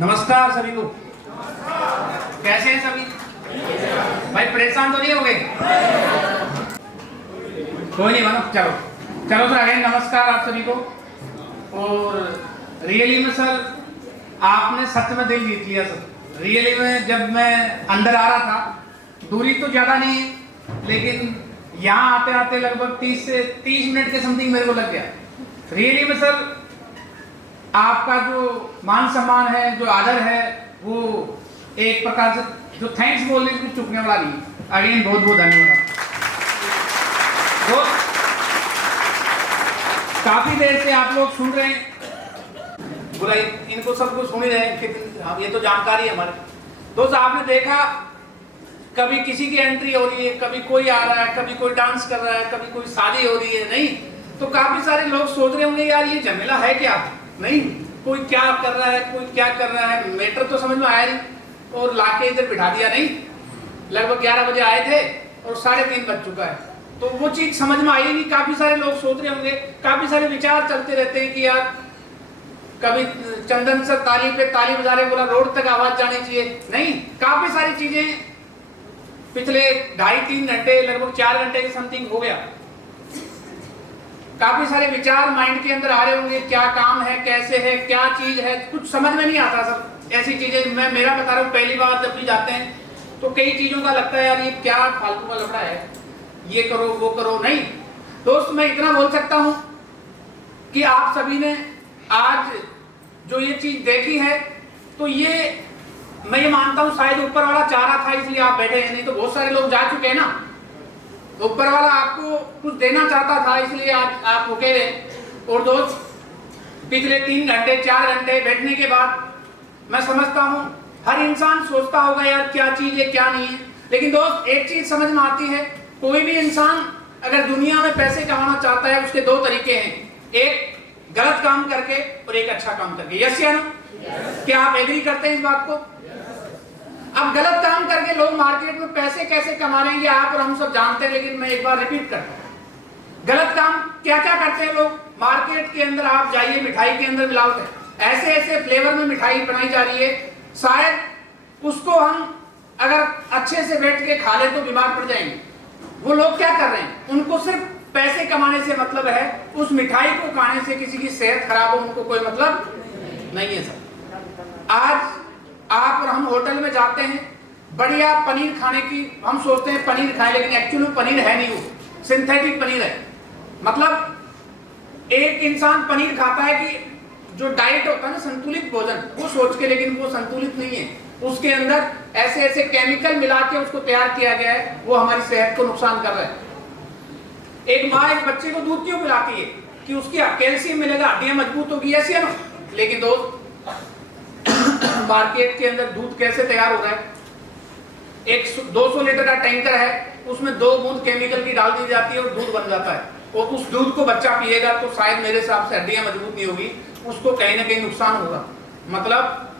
नमस्कार सभी को। कैसे हैं सभी भाई? परेशान तो नहीं हो गए? कोई नहीं मानो, चलो चलो सर। अगेन नमस्कार आप सभी को। और रियली में सर आपने सच में दिल जीत लिया सर। रियली में जब मैं अंदर आ रहा था, दूरी तो ज़्यादा नहीं है, लेकिन यहाँ आते आते लगभग 30 से 30 मिनट के समथिंग मेरे को लग गया। रियली में सर आपका जो मान सम्मान है, जो आदर है, वो एक प्रकार से जो थैंक्स बोलने की चुकने वाला नहीं। अगेन बहुत बहुत धन्यवाद। तो काफी देर से आप लोग सुन रहे हैं, बोला इनको सबको सुन ही रहे हैं, ये तो जानकारी है हमारे दोस्त। आपने देखा कभी किसी की एंट्री हो रही है, कभी कोई आ रहा है, कभी कोई डांस कर रहा है, कभी कोई शादी हो रही है, नहीं तो काफी सारे लोग सोच रहे होंगे यार ये झमेला है क्या, नहीं कोई क्या कर रहा है, कोई क्या कर रहा है, मैटर तो समझ में आया नहीं, और लाके इधर बिठा दिया। नहीं, लगभग 11 बजे आए थे और 3:30 बज चुका है, तो वो चीज समझ में आई नहीं। काफी सारे लोग सोच रहे होंगे, काफी सारे विचार चलते रहते हैं कि यार कभी चंदन सर ताली पे ताली बजा रहे, बोला रोड तक आवाज जानी चाहिए, नहीं काफी सारी चीजें पिछले 2.5-3 घंटे, लगभग 4 घंटे के समथिंग हो गया। काफी सारे विचार माइंड के अंदर आ रहे होंगे, क्या काम है, कैसे है, क्या चीज है, कुछ समझ में नहीं आता सर। ऐसी चीजें मैं मेरा बता रहा हूँ, पहली बार जब भी जाते हैं तो कई चीजों का लगता है यार ये क्या फालतू का लफड़ा है, ये करो वो करो। नहीं दोस्त, मैं इतना बोल सकता हूँ कि आप सभी ने आज जो ये चीज देखी है, तो ये मैं ये मानता हूँ शायद ऊपर वाला चाह रहा था इसलिए आप बैठे हैं, नहीं तो बहुत सारे लोग जा चुके हैं ना। ऊपर वाला आपको कुछ देना चाहता था इसलिए आज आप रुके रहे। और दोस्त पिछले 3 घंटे 4 घंटे बैठने के बाद मैं समझता हूँ हर इंसान सोचता होगा यार क्या चीज है क्या नहीं है, लेकिन दोस्त एक चीज समझ में आती है, कोई भी इंसान अगर दुनिया में पैसे कमाना चाहता है उसके 2 तरीके हैं, एक गलत काम करके और एक अच्छा काम करके। यस या नो? क्या आप एग्री करते हैं इस बात को? अब गलत काम करके लोग मार्केट में पैसे कैसे कमा रहे हैं आप और हम सब जानते हैं, लेकिन मैं एक बार रिपीट करता हूं, गलत काम क्या क्या करते हैं लोग। मार्केट के अंदर आप जाइए, मिठाई के अंदर मिलावट है, ऐसे ऐसे फ्लेवर में मिठाई बनाई जा रही है, शायद उसको हम अगर अच्छे से बैठ के खा ले तो बीमार पड़ जाएंगे। वो लोग क्या कर रहे हैं, उनको सिर्फ पैसे कमाने से मतलब है, उस मिठाई को खाने से किसी की सेहत खराब हो उनको कोई मतलब नहीं है सर। आज आप और हम होटल में जाते हैं, बढ़िया पनीर खाने की हम सोचते हैं पनीर खाएं, लेकिन एक्चुअली पनीर है नहीं, वो सिंथेटिक पनीर है। मतलब एक इंसान पनीर खाता है कि जो डाइट होता है ना संतुलित भोजन, वो सोच के, लेकिन वो संतुलित नहीं है, उसके अंदर ऐसे ऐसे केमिकल मिला के उसको तैयार किया गया है, वो हमारी सेहत को नुकसान कर रहा है। एक माँ एक बच्चे को दूध क्यों पिलाती है कि उसकी कैल्शियम मिलेगा, हड्डियां मजबूत होगी, ऐसी है ना। लेकिन दोस्त मार्केट के अंदर दूध कैसे तैयार हो रहा है, एक 200 लीटर का टैंकर है, उसमें 2 बूंद केमिकल की डाल दी जाती है और दूध बन जाता है, और उस दूध को बच्चा पिएगा तो शायद मेरे हिसाब से हड्डियां मजबूत नहीं होगी, उसको कहीं ना कहीं नुकसान होगा। मतलब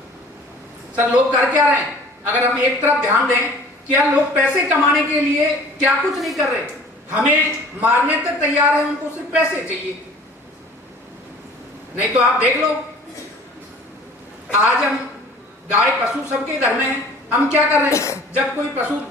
सर लोग कर क्या रहे हैं, अगर हम एक तरफ ध्यान दें कि यार लोग पैसे कमाने के लिए क्या कुछ नहीं कर रहे, हमें मारने तक तैयार है, उनको सिर्फ पैसे चाहिए। नहीं तो आप देख लो, आज हम गाय पशु सबके घर में हैं, हम क्या कर रहे हैं, जब कोई पशु जो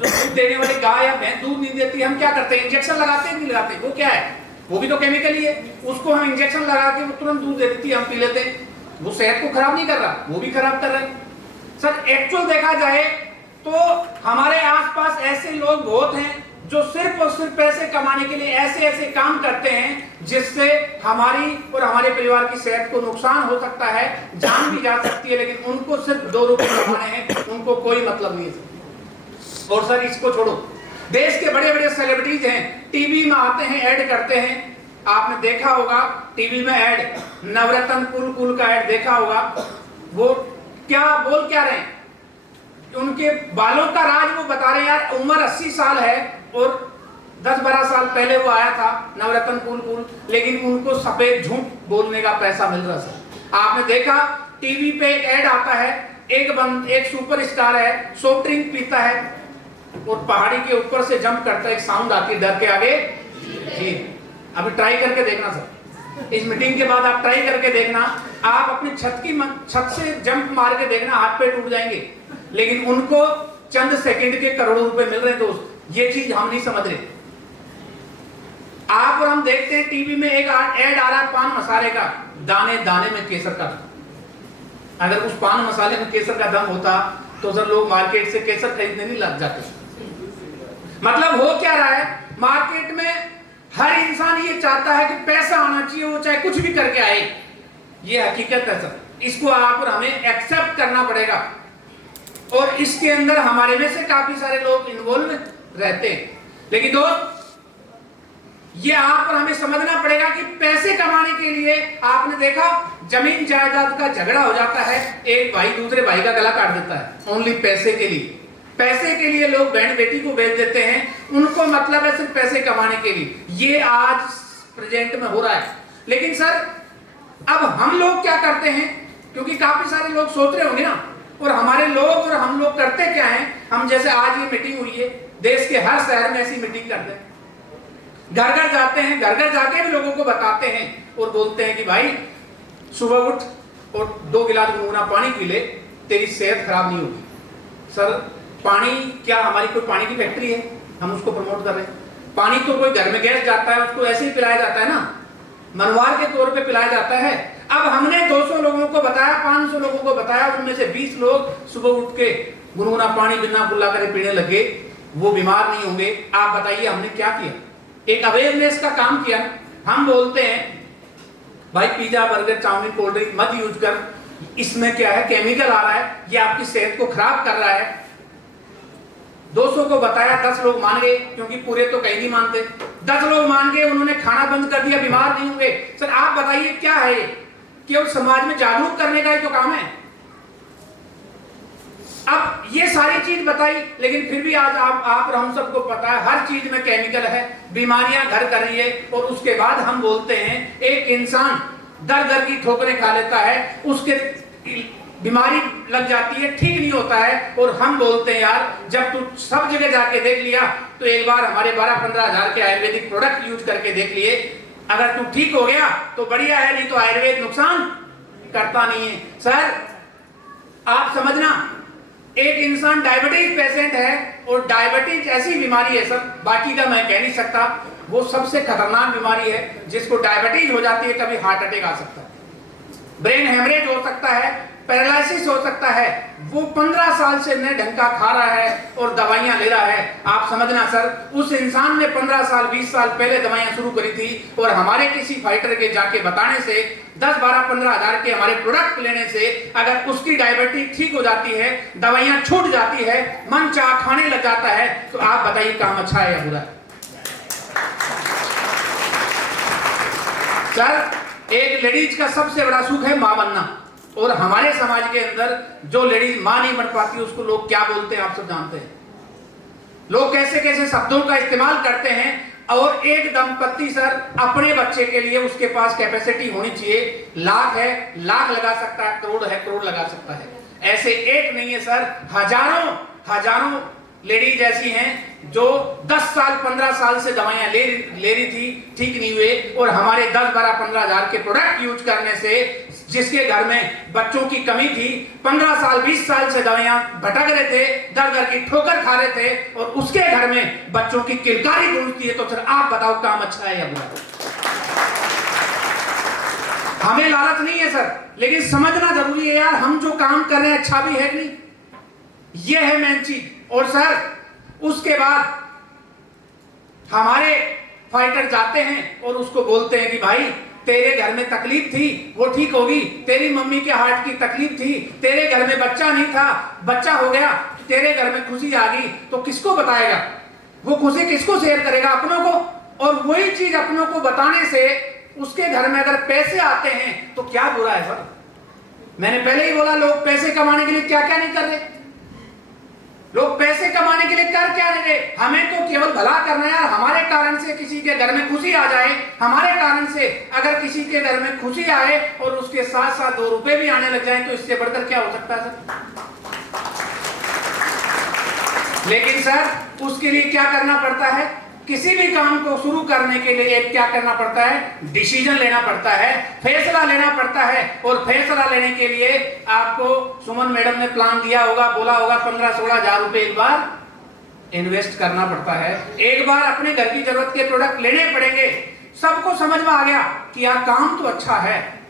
दूध देने वाली गाय या भैंस दूध नहीं देती, हम क्या करते हैं, इंजेक्शन लगाते हैं नहीं लगाते, वो क्या है, वो भी तो केमिकल ही है, उसको हम इंजेक्शन लगा के वो तुरंत दूध दे देती है, हम पी लेते हैं, वो सेहत को खराब नहीं कर रहा, वो भी खराब कर रहा है। सर एक्चुअल देखा जाए तो हमारे आसपास ऐसे लोग बहुत हैं जो सिर्फ और सिर्फ पैसे कमाने के लिए ऐसे ऐसे काम करते हैं जिससे हमारी और हमारे परिवार की सेहत को नुकसान हो सकता है, जान भी जा सकती है, लेकिन उनको सिर्फ 2 रुपए कमाने हैं, उनको कोई मतलब नहीं है। और सर इसको छोड़ो, देश के बड़े बड़े सेलिब्रिटीज हैं, टीवी में आते हैं, ऐड करते हैं, आपने देखा होगा टीवी में ऐड, नवरत्न कुल का ऐड देखा होगा, वो क्या बोल क्या रहे हैं, उनके बालों का राज वो बता रहे हैं। यार उम्र 80 साल है और 10-12 साल पहले वो आया था नवरत्न कुल, लेकिन उनको सफेद झूठ बोलने का पैसा मिल रहा सर। आपने देखा टीवी पे एक ऐड आता है, एक सुपरस्टार है, सॉफ्ट ड्रिंक पीता है और पहाड़ी के ऊपर से जंप करता है, एक साउंड आती है डर के आगे जी। अभी ट्राई करके देखना सर, इस मीटिंग के बाद आप ट्राई करके देखना, आप अपनी छत से जंप मार के देखना, हाथ पे टूट जाएंगे। लेकिन उनको चंद सेकंड के करोड़ों रुपए मिल रहे हैं दोस्त, ये चीज हम नहीं समझ रहे। आप और हम देखते हैं टीवी में एक ऐड आ रहा है पान मसाले का, दाने दाने में केसर का। अगर उस पान मसाले में केसर का दम होता तो सर लोग मार्केट से केसर खरीदने नहीं लग जाते। मतलब हो क्या रहा है, मार्केट में हर इंसान ये चाहता है कि पैसा आना चाहिए, वो चाहे कुछ भी करके आए। ये हकीकत है सर, इसको आप और हमें एक्सेप्ट करना पड़ेगा। और इसके अंदर हमारे में से काफी सारे लोग इन्वॉल्व रहते हैं। लेकिन दोस्त, ये आप और हमें समझना पड़ेगा कि पैसे कमाने के लिए, आपने देखा जमीन जायदाद का झगड़ा हो जाता है, एक भाई दूसरे भाई का गला काट देता है ओनली पैसे के लिए। पैसे के लिए लोग बहन बेटी को बेच देते हैं, उनको मतलब है सिर्फ पैसे कमाने के लिए। ये आज प्रेजेंट में हो रहा है। लेकिन सर अब हम लोग क्या करते हैं, क्योंकि काफी सारे लोग सोच रहे होंगे ना, और हमारे लोग और हम लोग करते क्या हैं, हम जैसे आज ये मीटिंग हुई है, देश के हर शहर में ऐसी मीटिंग करते हैं, घर घर जाते हैं, घर घर जाके भी लोगों को बताते हैं और बोलते हैं कि भाई सुबह उठ और 2 गिलास गुनगुना पानी पी ले, तेरी सेहत खराब नहीं होगी। सर पानी क्या हमारी कोई पानी की फैक्ट्री है, हम उसको प्रमोट कर रहे हैं? पानी तो कोई घर में गैस जाता है उसको ऐसे ही पिलाया जाता है ना, मनवार के तौर पे पिलाया जाता है। अब हमने 200 लोगों को बताया, 500 लोगों को बताया, उनमें से 20 लोग सुबह उठ के गुनगुना पानी बिना कुल्ला करे पीने लगे, वो बीमार नहीं होंगे। आप बताइए हमने क्या किया? एक अवेयरनेस का काम किया। हम बोलते हैं भाई pizza burger chow mein cold drink मत यूज कर, इसमें क्या है केमिकल आ रहा है, ये आपकी सेहत को खराब कर रहा है। 200 को बताया, 10 लोग मान गए, क्योंकि पूरे तो कहीं नहीं मानते। 10 लोग मान गए, उन्होंने खाना बंद कर दिया, बीमार नहीं होंगे। सर आप बताइए क्या है ये? केवल समाज में जागरूक करने का ही तो काम है। अब ये सारी चीज बताई, लेकिन फिर भी आज आप और हम सबको पता है हर चीज में केमिकल है, बीमारियां घर कर रही है। और उसके बाद हम बोलते हैं एक इंसान दर दर की ठोकरें खा लेता है, उसके बीमारी लग जाती है, ठीक नहीं होता है। और हम बोलते हैं यार जब तू सब जगह जाके देख लिया तो एक बार हमारे 12-15 हजार के आयुर्वेदिक प्रोडक्ट यूज करके देख लिए, अगर तू ठीक हो गया तो बढ़िया है, नहीं तो आयुर्वेद नुकसान करता नहीं है। सर आप समझना, एक इंसान डायबिटीज पेशेंट है, और डायबिटीज ऐसी बीमारी है सर, बाकी का मैं कह नहीं सकता, वो सबसे खतरनाक बीमारी है। जिसको डायबिटीज हो जाती है कभी हार्ट अटैक आ सकता है, ब्रेन हेमरेज हो सकता है, पैरालिसिस हो सकता है। वो 15 साल से नए ढंग का खा रहा है और दवाइयां ले रहा है। आप समझना सर, उस इंसान ने 15 साल 20 साल पहले दवाइयां शुरू करी थी, और हमारे किसी फाइटर के जाके बताने से 10-12-15 हजार के हमारे प्रोडक्ट लेने से अगर उसकी डायबिटीज ठीक हो जाती है, दवाइयां छूट जाती है, मन चाह खाने लग जाता है, तो आप बताइए काम अच्छा है या बुरा है? सर एक लेडीज का सबसे बड़ा सुख है मां बनना, और हमारे समाज के अंदर जो लेडीज मां नहीं बन पाती उसको लोग क्या बोलते हैं आप सब जानते हैं। लोग कैसे कैसे शब्दों का इस्तेमाल करते हैं। और एक दंपत्ति सर अपने बच्चे के लिए उसके पास कैपेसिटी होनी चाहिए, लाख है लाख लगा सकता है, करोड़ है करोड़ लगा सकता है। ऐसे एक नहीं है सर, हजारों लेडीज ऐसी हैं जो 10 साल 15 साल से दवाइयां ले रही थी, ठीक नहीं हुए, और हमारे 10-12-15 हजार के प्रोडक्ट यूज करने से, जिसके घर में बच्चों की कमी थी, 15 साल 20 साल से दवाइयां भटक रहे थे, दर दर की ठोकर खा रहे थे, और उसके घर में बच्चों की किलकारी गूंजती है, तो फिर आप बताओ काम अच्छा है या बुरा? हमें लालच नहीं है सर, लेकिन समझना जरूरी है यार हम जो काम कर रहे हैं अच्छा भी है कि नहीं, यह है मेन चीज। और सर उसके बाद हमारे फाइटर जाते हैं और उसको बोलते हैं कि भाई तेरे घर में तकलीफ थी वो ठीक होगी, तेरी मम्मी के हार्ट की तकलीफ थी, तेरे घर में बच्चा नहीं था बच्चा हो गया, तेरे घर में खुशी आ गई, तो किसको बताएगा? वो खुशी किसको शेयर करेगा? अपनों को। और वही चीज अपनों को बताने से उसके घर में अगर पैसे आते हैं तो क्या बुरा है सर? मैंने पहले ही बोला लोग पैसे कमाने के लिए क्या क्या नहीं कर रहे, लोग पैसे कमाने के लिए कर क्या नहीं रहे। हमें तो केवल भला करना है यार, हमारे कारण से किसी के घर में खुशी आ जाए, हमारे कारण से अगर किसी के घर में खुशी आए और उसके साथ साथ 2 रुपए भी आने लग जाए, तो इससे बढ़कर क्या हो सकता है सर? लेकिन सर उसके लिए क्या करना पड़ता है? किसी भी काम को शुरू करने के लिए एक क्या करना पड़ता है, डिसीजन लेना पड़ता है, फैसला लेना पड़ता है। और फैसला लेने के लिए आपको सुमन मैडम ने प्लान दिया होगा, बोला होगा 15-16 हजार रुपए एक बार इन्वेस्ट करना पड़ता है। एक बार अपने घर की जरूरत के प्रोडक्ट लेने पड़ेंगे। सबको समझ में आ गया कि यार काम तो अच्छा है,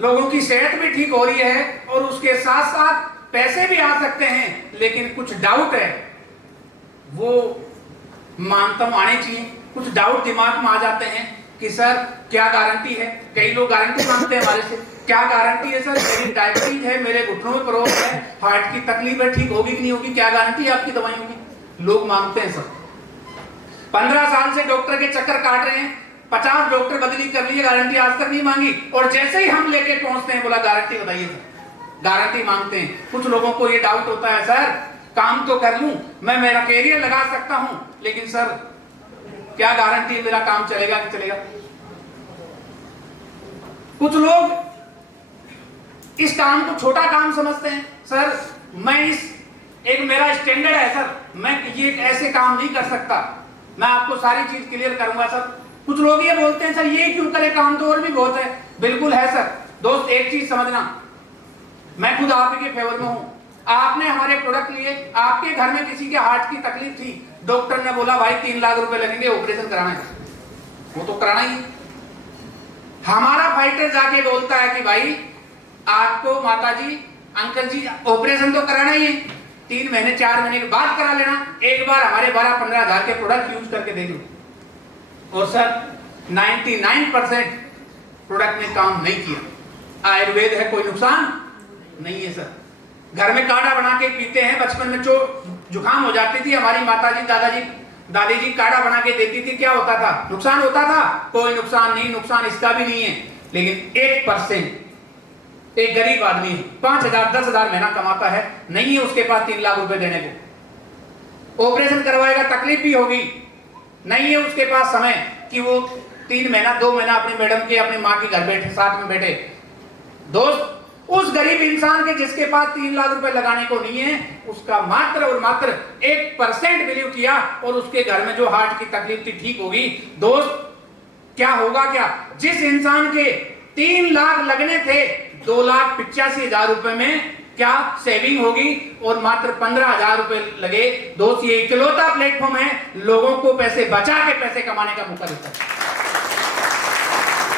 लोगों की सेहत भी ठीक हो रही है और उसके साथ साथ पैसे भी आ सकते हैं, लेकिन कुछ डाउट है, वो मानता हूं आने चाहिए। कुछ डाउट दिमाग में आ जाते हैं कि सर क्या गारंटी है, कई लोग गारंटी मांगते हैं हमारे से, क्या गारंटी है सर, मेरी डायबिटीज है, मेरे घुटनों में प्रॉब्लम है, हार्ट की तकलीफ है, ठीक होगी कि नहीं होगी, क्या गारंटी है आपकी दवाइयों की? लोग मांगते हैं सर। 15 साल से डॉक्टर के चक्कर काट रहे हैं, 50 डॉक्टर बदली कर लिए, गारंटी आज तक नहीं मांगी। और जैसे ही हम लेके पहुंचते हैं बोला गारंटी बताइए सर, गारंटी मांगते हैं। कुछ लोगों को ये डाउट होता है सर काम तो कर लूं, मैं मेरा कैरियर लगा सकता हूं, लेकिन सर क्या गारंटी है मेरा काम चलेगा कि चलेगा? कुछ लोग इस काम को छोटा काम समझते हैं। सर मैं एक मेरा स्टैंडर्ड है सर, मैं ये ऐसे काम नहीं कर सकता, मैं आपको सारी चीज क्लियर करूंगा सर। कुछ लोग ये बोलते हैं सर ये क्यों करे, काम तो और भी बहुत है। बिल्कुल है सर। दोस्त एक चीज समझना, मैं खुद आपके फेवर में हूं। आपने हमारे प्रोडक्ट लिए, आपके घर में किसी के हार्ट की तकलीफ थी, डॉक्टर ने बोला भाई 3 लाख रुपए लगेंगे, ऑपरेशन कराना है, वो तो कराना ही। हमारा फाइटर जाके बोलता है कि भाई आपको माताजी अंकल जी ऑपरेशन तो कराना ही है, 3 महीने 4 महीने के बाद करा लेना, एक बार हमारे 12-15 हजार के प्रोडक्ट यूज करके देख लो। और सर 99% प्रोडक्ट ने काम नहीं किया। आयुर्वेद है, कोई नुकसान नहीं है सर। घर में काढ़ा बना के पीते हैं, बचपन में जो जुकाम हो जाती थी, हमारी माताजी दादी जी काढ़ा बना के देती थी, क्या होता था? नुकसान होता था? कोई नुकसान नहीं, नुकसान इसका भी नहीं है। लेकिन 1% एक गरीब आदमी 5,000-10,000 महीना कमाता है, नहीं है उसके पास 3 लाख रुपए देने को, ऑपरेशन करवाएगा तकलीफ भी होगी, नहीं है उसके पास समय कि वो 3 महीना 2 महीना अपनी मैडम के अपनी माँ के घर बैठे साथ में बैठे। दोस्त उस गरीब इंसान के जिसके पास 3 लाख रुपए लगाने को नहीं है, उसका मात्र और मात्र 1% बिलीव किया और उसके घर में जो हार्ट की तकलीफ थी ठीक होगी। दोस्त क्या होगा? क्या जिस इंसान के 3 लाख लगने थे 2,85,000 रुपए में क्या सेविंग होगी और मात्र 15,000 रुपए लगे। दोस्त ये इकलौता प्लेटफॉर्म है लोगों को पैसे बचा के पैसे कमाने का मौका देता है।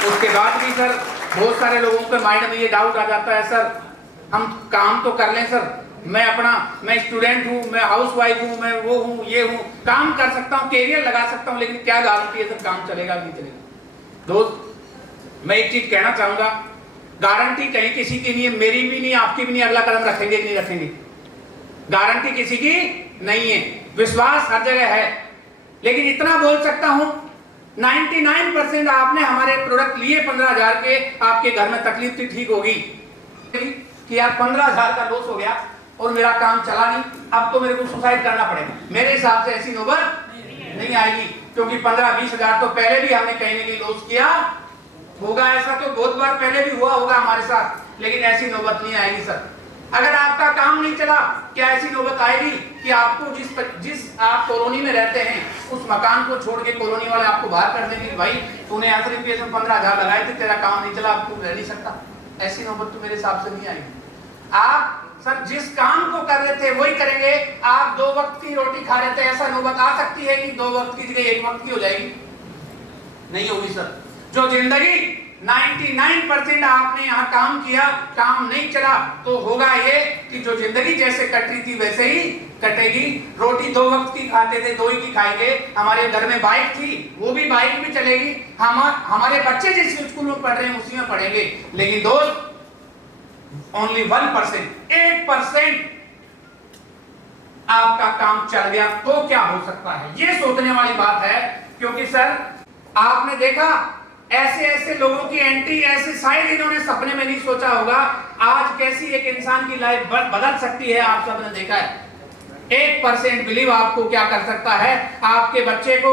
उसके बाद भी सर बहुत सारे लोगों के माइंड में ये डाउट आ जाता है सर हम काम तो कर लें सर, मैं स्टूडेंट हूं, मैं हाउसवाइफ हूं, मैं वो हूं, ये हूं, काम कर सकता हूं, कैरियर लगा सकता हूं, लेकिन क्या गारंटी है सर काम चलेगा नहीं चलेगा? दोस्त मैं एक चीज कहना चाहूंगा, गारंटी कहीं किसी की नहीं है, मेरी भी नहीं, आपकी भी नहीं, अगला कदम रखेंगे कि नहीं रखेंगे, गारंटी किसी की नहीं है। विश्वास हर जगह है, लेकिन इतना बोल सकता हूं 99% आपने हमारे प्रोडक्ट लिए 15,000 के, आपके घर में तकलीफ थी ठीक होगी कि यार 15,000 का लॉस हो गया और मेरा काम चला नहीं, अब तो मेरे को सुसाइड करना पड़ेगा। मेरे हिसाब से ऐसी नौबत नहीं आएगी, क्योंकि 15-20 हजार तो पहले भी हमने कहीं ना कहीं लॉस किया होगा। ऐसा तो बहुत बार पहले भी हुआ होगा हमारे साथ, लेकिन ऐसी नौबत नहीं आएगी सर। अगर आपका काम नहीं चला, क्या ऐसी नौबत आएगी कि आपको जिस आप कॉलोनी में रहते हैं उस मकान को छोड़ के कॉलोनी वाले आपको बाहर कर देंगे, भाई तूने ऐसे रुपये में 15,000 लगाए थे, तेरा काम नहीं चला, आप तू रह नहीं सकता? ऐसी नौबत तो मेरे हिसाब से नहीं आएगी। आप सर जिस काम को कर रहे थे वही करेंगे। आप 2 वक्त की रोटी खा रहे थे, ऐसा नौबत आ सकती है कि 2 वक्त की जगह 1 वक्त की हो जाएगी? नहीं होगी सर। जो जिंदगी 99% आपने यहाँ काम किया, काम नहीं चला, तो होगा ये कि जो जिंदगी जैसे कट रही थी वैसे ही कटेगी। रोटी 2 वक्त की खाते थे, 2 ही की खाएंगे। हमारे घर में बाइक थी, वो भी बाइक भी चलेगी। हमारे बच्चे जिस स्कूल में पढ़ रहे हैं उसी में पढ़ेंगे। लेकिन दोस्त ओनली 1% आपका काम चल गया तो क्या हो सकता है, ये सोचने वाली बात है। क्योंकि सर आपने देखा ऐसे लोगों की एंट्री, ऐसे शायद इन्होंने सपने में नहीं सोचा होगा आज कैसी एक इंसान की लाइफ बदल सकती है। आप सबने देखा है 1% बिलीव आपको क्या कर सकता है। आपके बच्चे को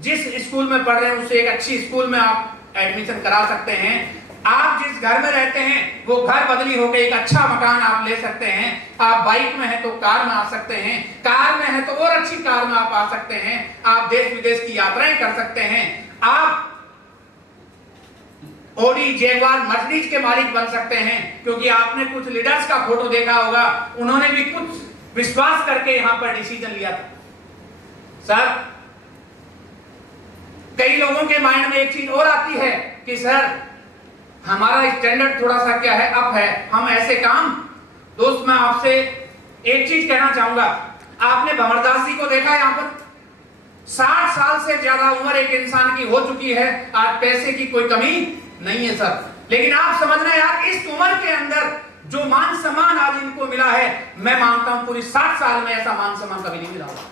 जिस स्कूल में पढ़ रहे हैं उससे एक अच्छी स्कूल में आप एडमिशन करा सकते हैं। आप जिस घर में रहते हैं वो घर बदली होकर एक अच्छा मकान आप ले सकते हैं। आप बाइक में हैं तो कार में आ सकते हैं, कार में है तो और अच्छी कार में आप आ सकते हैं। आप देश विदेश की यात्राएं कर सकते हैं। आप ऑडी, जैगवार, मर्सिडीज के मालिक बन सकते हैं, क्योंकि आपने कुछ लीडर्स का फोटो देखा होगा, उन्होंने भी कुछ विश्वास करके यहां पर डिसीजन लिया था। सर, कई लोगों के माइंड में एक चीज और आती है कि सर हमारा स्टैंडर्ड थोड़ा सा क्या है, अप है, हम ऐसे काम। दोस्त, मैं आपसे एक चीज कहना चाहूंगा। आपने भंवरदास जी को देखा यहां पर 60 साल से ज्यादा उम्र एक इंसान की हो चुकी है, आज पैसे की कोई कमी नहीं है सर। लेकिन आप समझ रहे हैं यार, इस उम्र के अंदर जो मान सम्मान आज इनको मिला है, मैं मानता हूं पूरी 60 साल में ऐसा मान सम्मान कभी नहीं मिला होगा।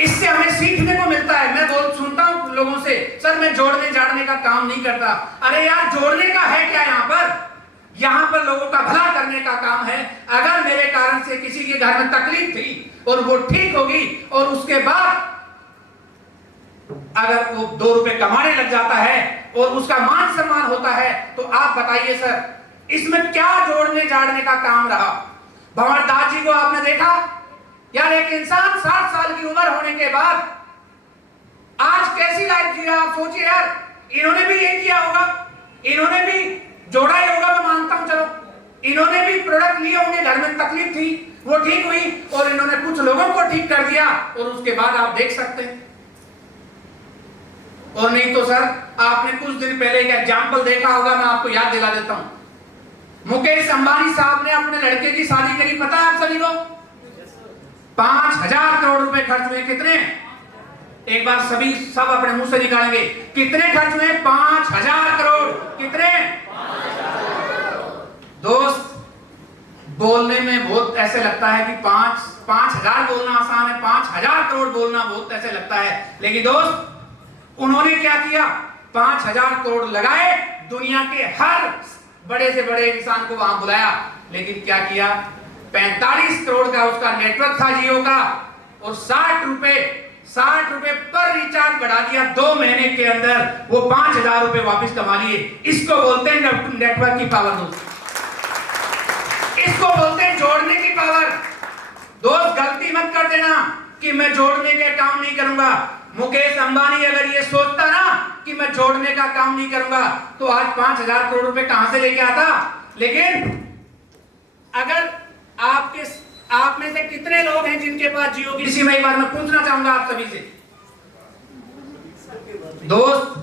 इससे हमें सीखने को मिलता है। मैं बहुत सुनता हूं लोगों से, सर मैं जोड़ने जाड़ने का काम नहीं करता। अरे यार, जोड़ने का है क्या यहाँ पर? यहाँ पर लोगों का भला करने का काम है। अगर मेरे कारण से किसी के घर में तकलीफ थी और वो ठीक होगी, और उसके बाद अगर वो 2 रुपए कमाने लग जाता है और उसका मान सम्मान होता है, तो आप बताइए सर इसमें क्या जोड़ने जाड़ने का काम रहा? भंवरदास जी को आपने देखा यार, एक इंसान 60 साल की उम्र होने के बाद आज कैसी लाइफ जी रहा, आप सोचिए यार। इन्होंने भी ये किया होगा, इन्होंने भी जोड़ा ही होगा, मैं मानता हूं। चलो, इन्होंने भी प्रोडक्ट लिए होंगे, घर में तकलीफ थी, वो ठीक हुई, और इन्होंने कुछ लोगों को ठीक कर दिया, और उसके बाद आप देख सकते हैं। और नहीं तो सर, आपने कुछ दिन पहले एक एग्जाम्पल देखा होगा, मैं आपको याद दिला देता हूं। मुकेश अंबानी साहब ने अपने लड़के की शादी करी, पता है आप सभी को? 5,000 करोड़ रुपए खर्च हुए। कितने? एक बार सब अपने मुंह से निकालेंगे, कितने खर्च हुए? 5,000 करोड़। कितने? दोस्त, बोलने में बहुत ऐसे लगता है कि 5,000 बोलना आसान है, 5,000 करोड़ बोलना बहुत ऐसे लगता है। लेकिन दोस्त, उन्होंने क्या किया? 5,000 करोड़ लगाए, दुनिया के हर बड़े से बड़े इंसान को वहां बुलाया। लेकिन क्या किया? 45 करोड़ का उसका नेटवर्क था जियो का, और 60 रुपए पर रिचार्ज बढ़ा दिया। 2 महीने के अंदर वो 5,000 रुपए वापस कमा लिए। इसको बोलते हैं नेटवर्क की पावर दोस्त, इसको बोलते हैं जोड़ने की पावर। दोस्त, गलती मत कर देना कि मैं जोड़ने के काम नहीं करूंगा। मुकेश अंबानी अगर ये सोचता ना कि मैं जोड़ने का काम नहीं करूंगा, तो आज 5,000 करोड़ रुपए कहां से लेके आता। लेकिन अगर आप में से कितने लोग हैं जिनके पास जियो की सिम? एक बार मैं पूछना चाहूंगा आप सभी से। दोस्त,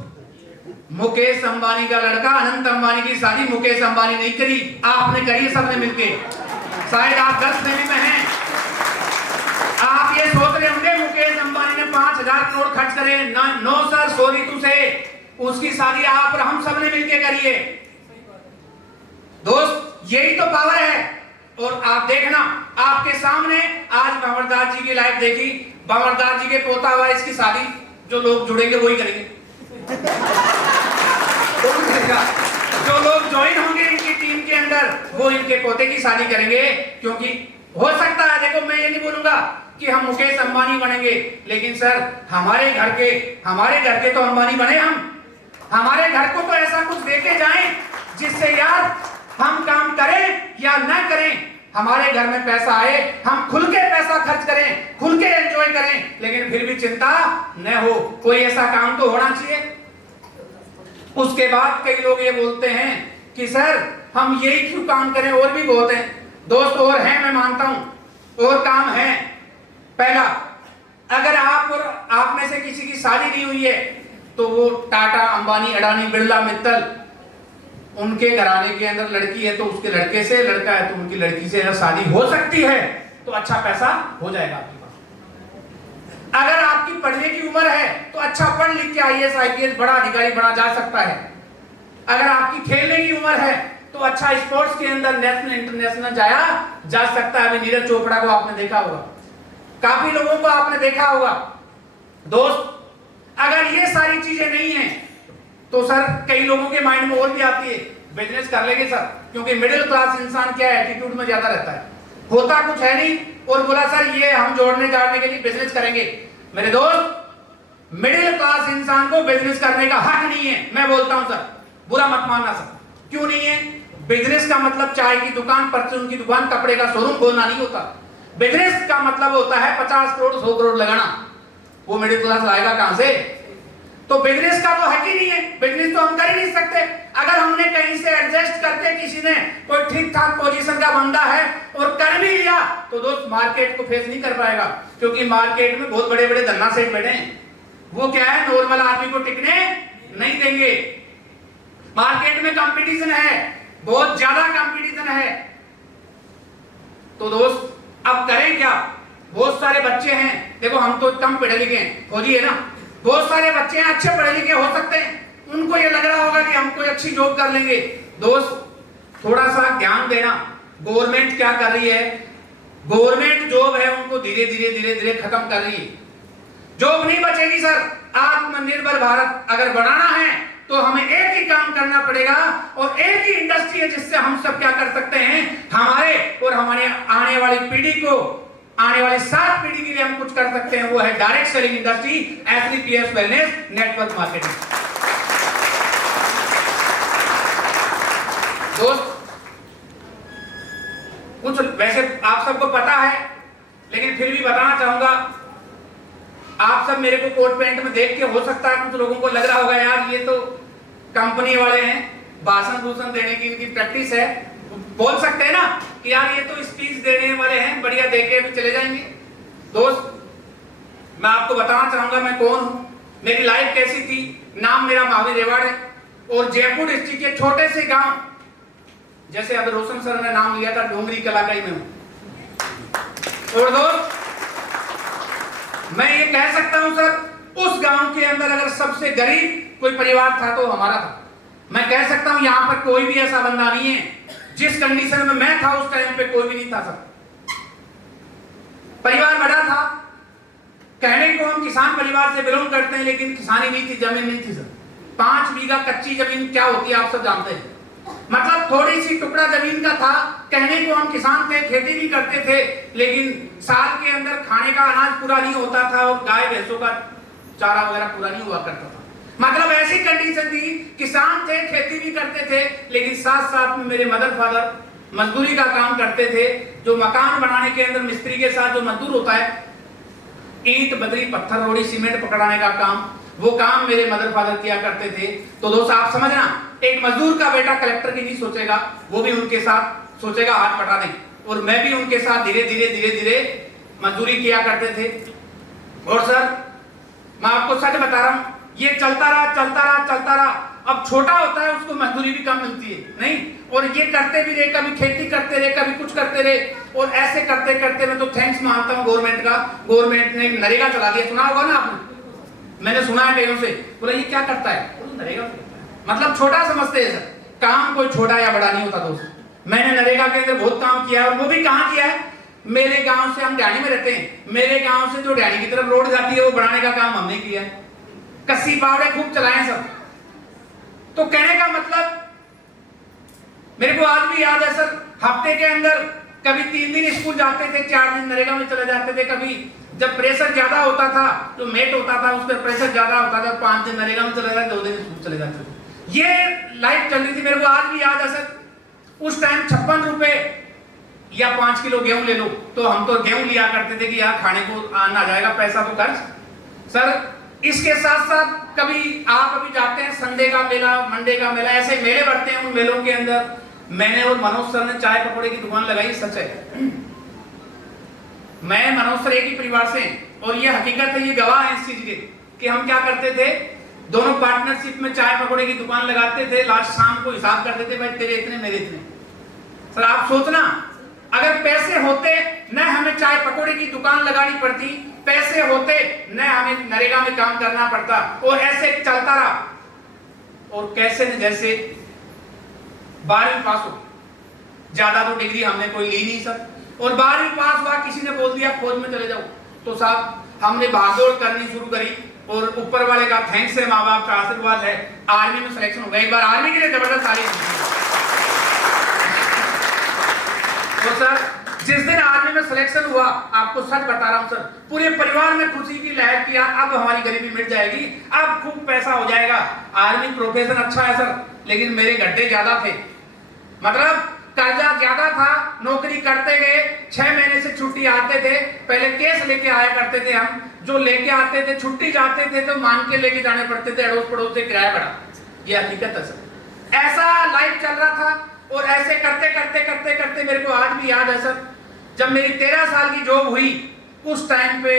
मुकेश अंबानी का लड़का अनंत अंबानी की शादी मुकेश अंबानी नहीं करी, आपने करी, सबने मिलके। शायद आप 10 श्रेणी में हैं। आप ये सोच रहे होंगे मुकेश अंबानी ने 5,000 करोड़ खर्च करे। नो सर, सॉरी टू से, उसकी शादी आप और हम सबने मिलके करिए। दोस्त, यही तो पावर है। और आप देखना, आपके सामने आज भंवरदास जी की लाइफ देखी, भंवरदास जी के पोता हुआ इसकी शादी जो लोग जुड़ेंगे वही करेंगे। जो लोग ज्वाइन होंगे इनकी टीम के अंदर, वो इनके पोते की शादी करेंगे। क्योंकि हो सकता है, देखो मैं ये नहीं बोलूंगा कि हम मुकेश अंबानी बनेंगे, लेकिन सर हमारे घर के तो अंबानी बने। हमारे घर को तो ऐसा कुछ देके जाएं जिससे यार हम काम करें या ना करें, हमारे घर में पैसा आए, हम खुल के पैसा खर्च करें, खुल के एंजॉय करें, लेकिन फिर भी चिंता न हो। कोई ऐसा काम तो होना चाहिए। उसके बाद कई लोग ये बोलते हैं कि सर हम यही क्यों काम करें, और भी बहुत है। दोस्त, और है, मैं मानता हूं और काम है। पहला, अगर आप में से किसी की शादी नहीं हुई है, तो वो टाटा, अंबानी, अडानी, बिरला, मित्तल, उनके घराने के अंदर लड़की है तो उसके लड़के से, लड़का है तो उनकी लड़की से अगर शादी हो सकती है तो अच्छा पैसा हो जाएगा आपके पास। अगर आपकी पढ़ने की उम्र है तो अच्छा पढ़ लिख के IAS IPS बड़ा अधिकारी बना जा सकता है। अगर आपकी खेलने की उम्र है तो अच्छा स्पोर्ट्स के अंदर नेशनल इंटरनेशनल जाया जा सकता है। अभी नीरज चोपड़ा को आपने देखा होगा, काफी लोगों को आपने देखा होगा। दोस्त, अगर ये सारी चीजें नहीं है तो सर कई लोगों के माइंड में और भी आती है, बिजनेस कर लेंगे सर, क्योंकि मिडिल क्लास इंसान क्या है, एटीट्यूड में ज्यादा रहता है, होता कुछ है नहीं, और बोला सर ये हम जोड़ने जाड़ने के लिए बिजनेस करेंगे। मेरे दोस्त, मिडिल क्लास इंसान को बिजनेस करने का हक नहीं है। मैं बोलता हूं सर, बुरा मत मानना सर, क्यों नहीं है? बिजनेस का मतलब चाय की दुकान, परचून की दुकान, कपड़े का शोरूम खोलना नहीं होता। बिजनेस का मतलब होता है 50 करोड़ 100 करोड़ लगाना। वो मिडिल क्लास लाएगा कहां से? तो बिजनेस का तो हक ही नहीं है, बिजनेस तो हम कर ही नहीं सकते। अगर हमने कहीं से एडजस्ट करके किसी ने कोई ठीक ठाक पोजीशन का बंदा है और कर भी लिया तो दोस्त मार्केट को फेस नहीं कर पाएगा, क्योंकि मार्केट में बहुत बड़े बड़े धन्ना सेठ बैठे हैं। वो क्या है, नॉर्मल आदमी को टिकने नहीं देंगे। मार्केट में कंपटीशन है, बहुत ज्यादा कंपटीशन है। तो दोस्त अब करें क्या? बहुत सारे बच्चे हैं, देखो हम तो कम पढ़े लिखे हैं, फौजी है ना, बहुत सारे बच्चे हैं अच्छे पढ़े लिखे हो सकते हैं, उनको ये लग रहा होगा कि हम कोई अच्छी जॉब कर लेंगे। दोस्त थोड़ा सा ध्यान देना, गवर्नमेंट क्या कर रही है? गवर्नमेंट जॉब है उनको धीरे धीरे धीरे धीरे खत्म कर रही है। जॉब नहीं बचेगी सर। आत्मनिर्भर भारत अगर बनाना है तो हमें एक ही काम करना पड़ेगा और एक ही इंडस्ट्री है जिससे हम सब क्या कर सकते हैं, हमारे और हमारे आने वाली पीढ़ी को, आने वाली 7 पीढ़ी के लिए हम कुछ कर सकते हैं। वो है direct selling industry, SDPS wellness network marketing. दोस्त कुछ वैसे आप सबको पता है, लेकिन फिर भी बताना चाहूंगा। आप सब मेरे को कोट पैंट में देख के हो सकता है कुछ लोगों को लग रहा होगा यार ये तो कंपनी वाले हैं, भाषण भूषण देने की इनकी प्रैक्टिस है, बोल सकते हैं ना कि यार ये तो स्पीच देने वाले हैं, बढ़िया देके भी चले जाएंगे। दोस्त मैं आपको बताना चाहूंगा मैं कौन हूं, मेरी लाइफ कैसी थी। नाम मेरा महावीर रेवाड़ है और जयपुर डिस्ट्रिक्ट के छोटे से गांव, जैसे अब रोशन सर ने नाम लिया था, डोंगरी कलाकाई में हूं। और दोस्त मैं ये कह सकता हूं सर, उस गांव के अंदर अगर सबसे गरीब कोई परिवार था तो हमारा था। मैं कह सकता हूं यहां पर कोई भी ऐसा बंदा नहीं है, जिस कंडीशन में मैं था उस टाइम पे कोई भी नहीं था सर। परिवार बड़ा था, कहने को हम किसान परिवार से बिलोंग करते हैं, लेकिन किसानी नहीं थी, जमीन नहीं थी सर। 5 बीघा कच्ची जमीन क्या होती है आप सब जानते हैं, मतलब थोड़ी सी टुकड़ा जमीन का था। कहने को हम किसान थे, खेती भी करते थे, लेकिन साल के अंदर खाने का अनाज पूरा नहीं होता था और गाय भैंसों का चारा वगैरह पूरा नहीं हुआ करता था। मतलब ऐसी कंडीशन थी, किसान थे, खेती भी करते थे, लेकिन साथ साथ में मेरे मदर फादर मजदूरी का काम करते थे। जो मकान बनाने के अंदर मिस्त्री के साथ जो मजदूर होता है, ईंट बजरी पत्थर रोड़ी सीमेंट पकड़ाने का काम, वो काम मेरे मदर फादर किया करते थे। तो दोस्त आप समझना, एक मजदूर का बेटा कलेक्टर की नहीं सोचेगा, वो भी उनके साथ सोचेगा हाथ बटा दें। और मैं भी उनके साथ धीरे धीरे धीरे धीरे मजदूरी किया करते थे। और सर मैं आपको सच बता रहा हूं, ये चलता रहा चलता रहा चलता रहा। अब छोटा होता है उसको मजदूरी भी कम मिलती है नहीं, और ये करते भी रहे, कभी खेती करते रहे, कभी कुछ करते रहे, और ऐसे करते करते मैं तो थैंक्स मानता हूँ गवर्नमेंट का। गवर्नमेंट ने नरेगा चला दिया, सुना होगा ना आपने, मैंने सुना है कईयों से, बोला ये क्या करता है, नरेगा मतलब छोटा समझते हैं सर। काम कोई छोटा या बड़ा नहीं होता दोस्त। मैंने नरेगा के अंदर बहुत काम किया है, और वो भी कहाँ किया है, मेरे गांव से, हम डैनी में रहते हैं, मेरे गांव से जो डैनी की तरफ रोड जाती है वो बनाने का काम हमने किया है। कस्सी पावड़े खूब चलाए सब। तो कहने का मतलब मेरे को आज भी याद है सर, हफ्ते के अंदर कभी 3 दिन स्कूल जाते थे, 4 दिन नरेगा में चले जाते थे। कभी जब प्रेशर ज्यादा होता था, जो मेट होता था उस पर प्रेशर ज्यादा होता था, 5 दिन नरेगा में चले जाते, 2 दिन स्कूल चले जाते थे। ये लाइफ चल रही थी। मेरे को आज भी याद है सर, उस टाइम 56 रुपए या 5 किलो गेहूं ले लो, तो हम तो गेहूं लिया करते थे कि यार खाने को आना जाएगा, पैसा तो खर्च। सर इसके साथ साथ कभी आप अभी जाते हैं संडे का मेला, मंडे का मेला, ऐसे मेले बढ़ते हैं। उन मेलों के अंदर मैंने और मनोज सर ने चाय पकौड़े की दुकान लगाई। सच है, मैं मनोज सर एक ही परिवार से, और ये हकीकत है, ये गवाह है इस चीज के कि हम क्या करते थे, दोनों पार्टनरशिप में चाय पकौड़े की दुकान लगाते थे। लास्ट शाम को हिसाब करते थे, भाई तेरे इतने मेरे इतने। सर आप सोचना, अगर पैसे होते न हमें चाय पकौड़े की दुकान लगानी पड़ती, पैसे होते न हमें नरेगा में काम करना पड़ता, और ऐसे चलता रहा। और कैसे न जैसे 12वीं पास हो, ज्यादा तो डिग्री हमने कोई ली नहीं सर, और 12वीं पास हुआ, किसी ने बोल दिया फौज में चले जाओ, तो साहब हमने भागदौड़ करनी शुरू करी। और ऊपर वाले का थैंक्स है, माँ बाप का आशीर्वाद है, आर्मी में सिलेक्शन हो गया। एक बार आर्मी के लिए जबरदस्त तारीफ। तो सर जिस दिन आर्मी में सिलेक्शन हुआ, आपको सच बता रहा हूं सर, पूरे परिवार में खुशी की लहर की, अब हमारी गरीबी मिट जाएगी, अब खूब पैसा हो जाएगा। आर्मी प्रोफेशन अच्छा है सर, लेकिन मेरे गड्ढे ज्यादा थे, मतलब कर्जा ज्यादा था। नौकरी करते गए, 6 महीने से छुट्टी आते थे, पहले केस लेके आया करते थे हम, जो लेके आते थे छुट्टी जाते थे तो मांग के लेके जाने पड़ते थे, अड़ोस पड़ोस से किराया बढ़ा। ये हकीकत है सर, ऐसा लाइफ चल रहा था। और ऐसे करते करते करते करते मेरे को आज भी याद है सर, जब मेरी 13 साल की जॉब हुई, उस टाइम पे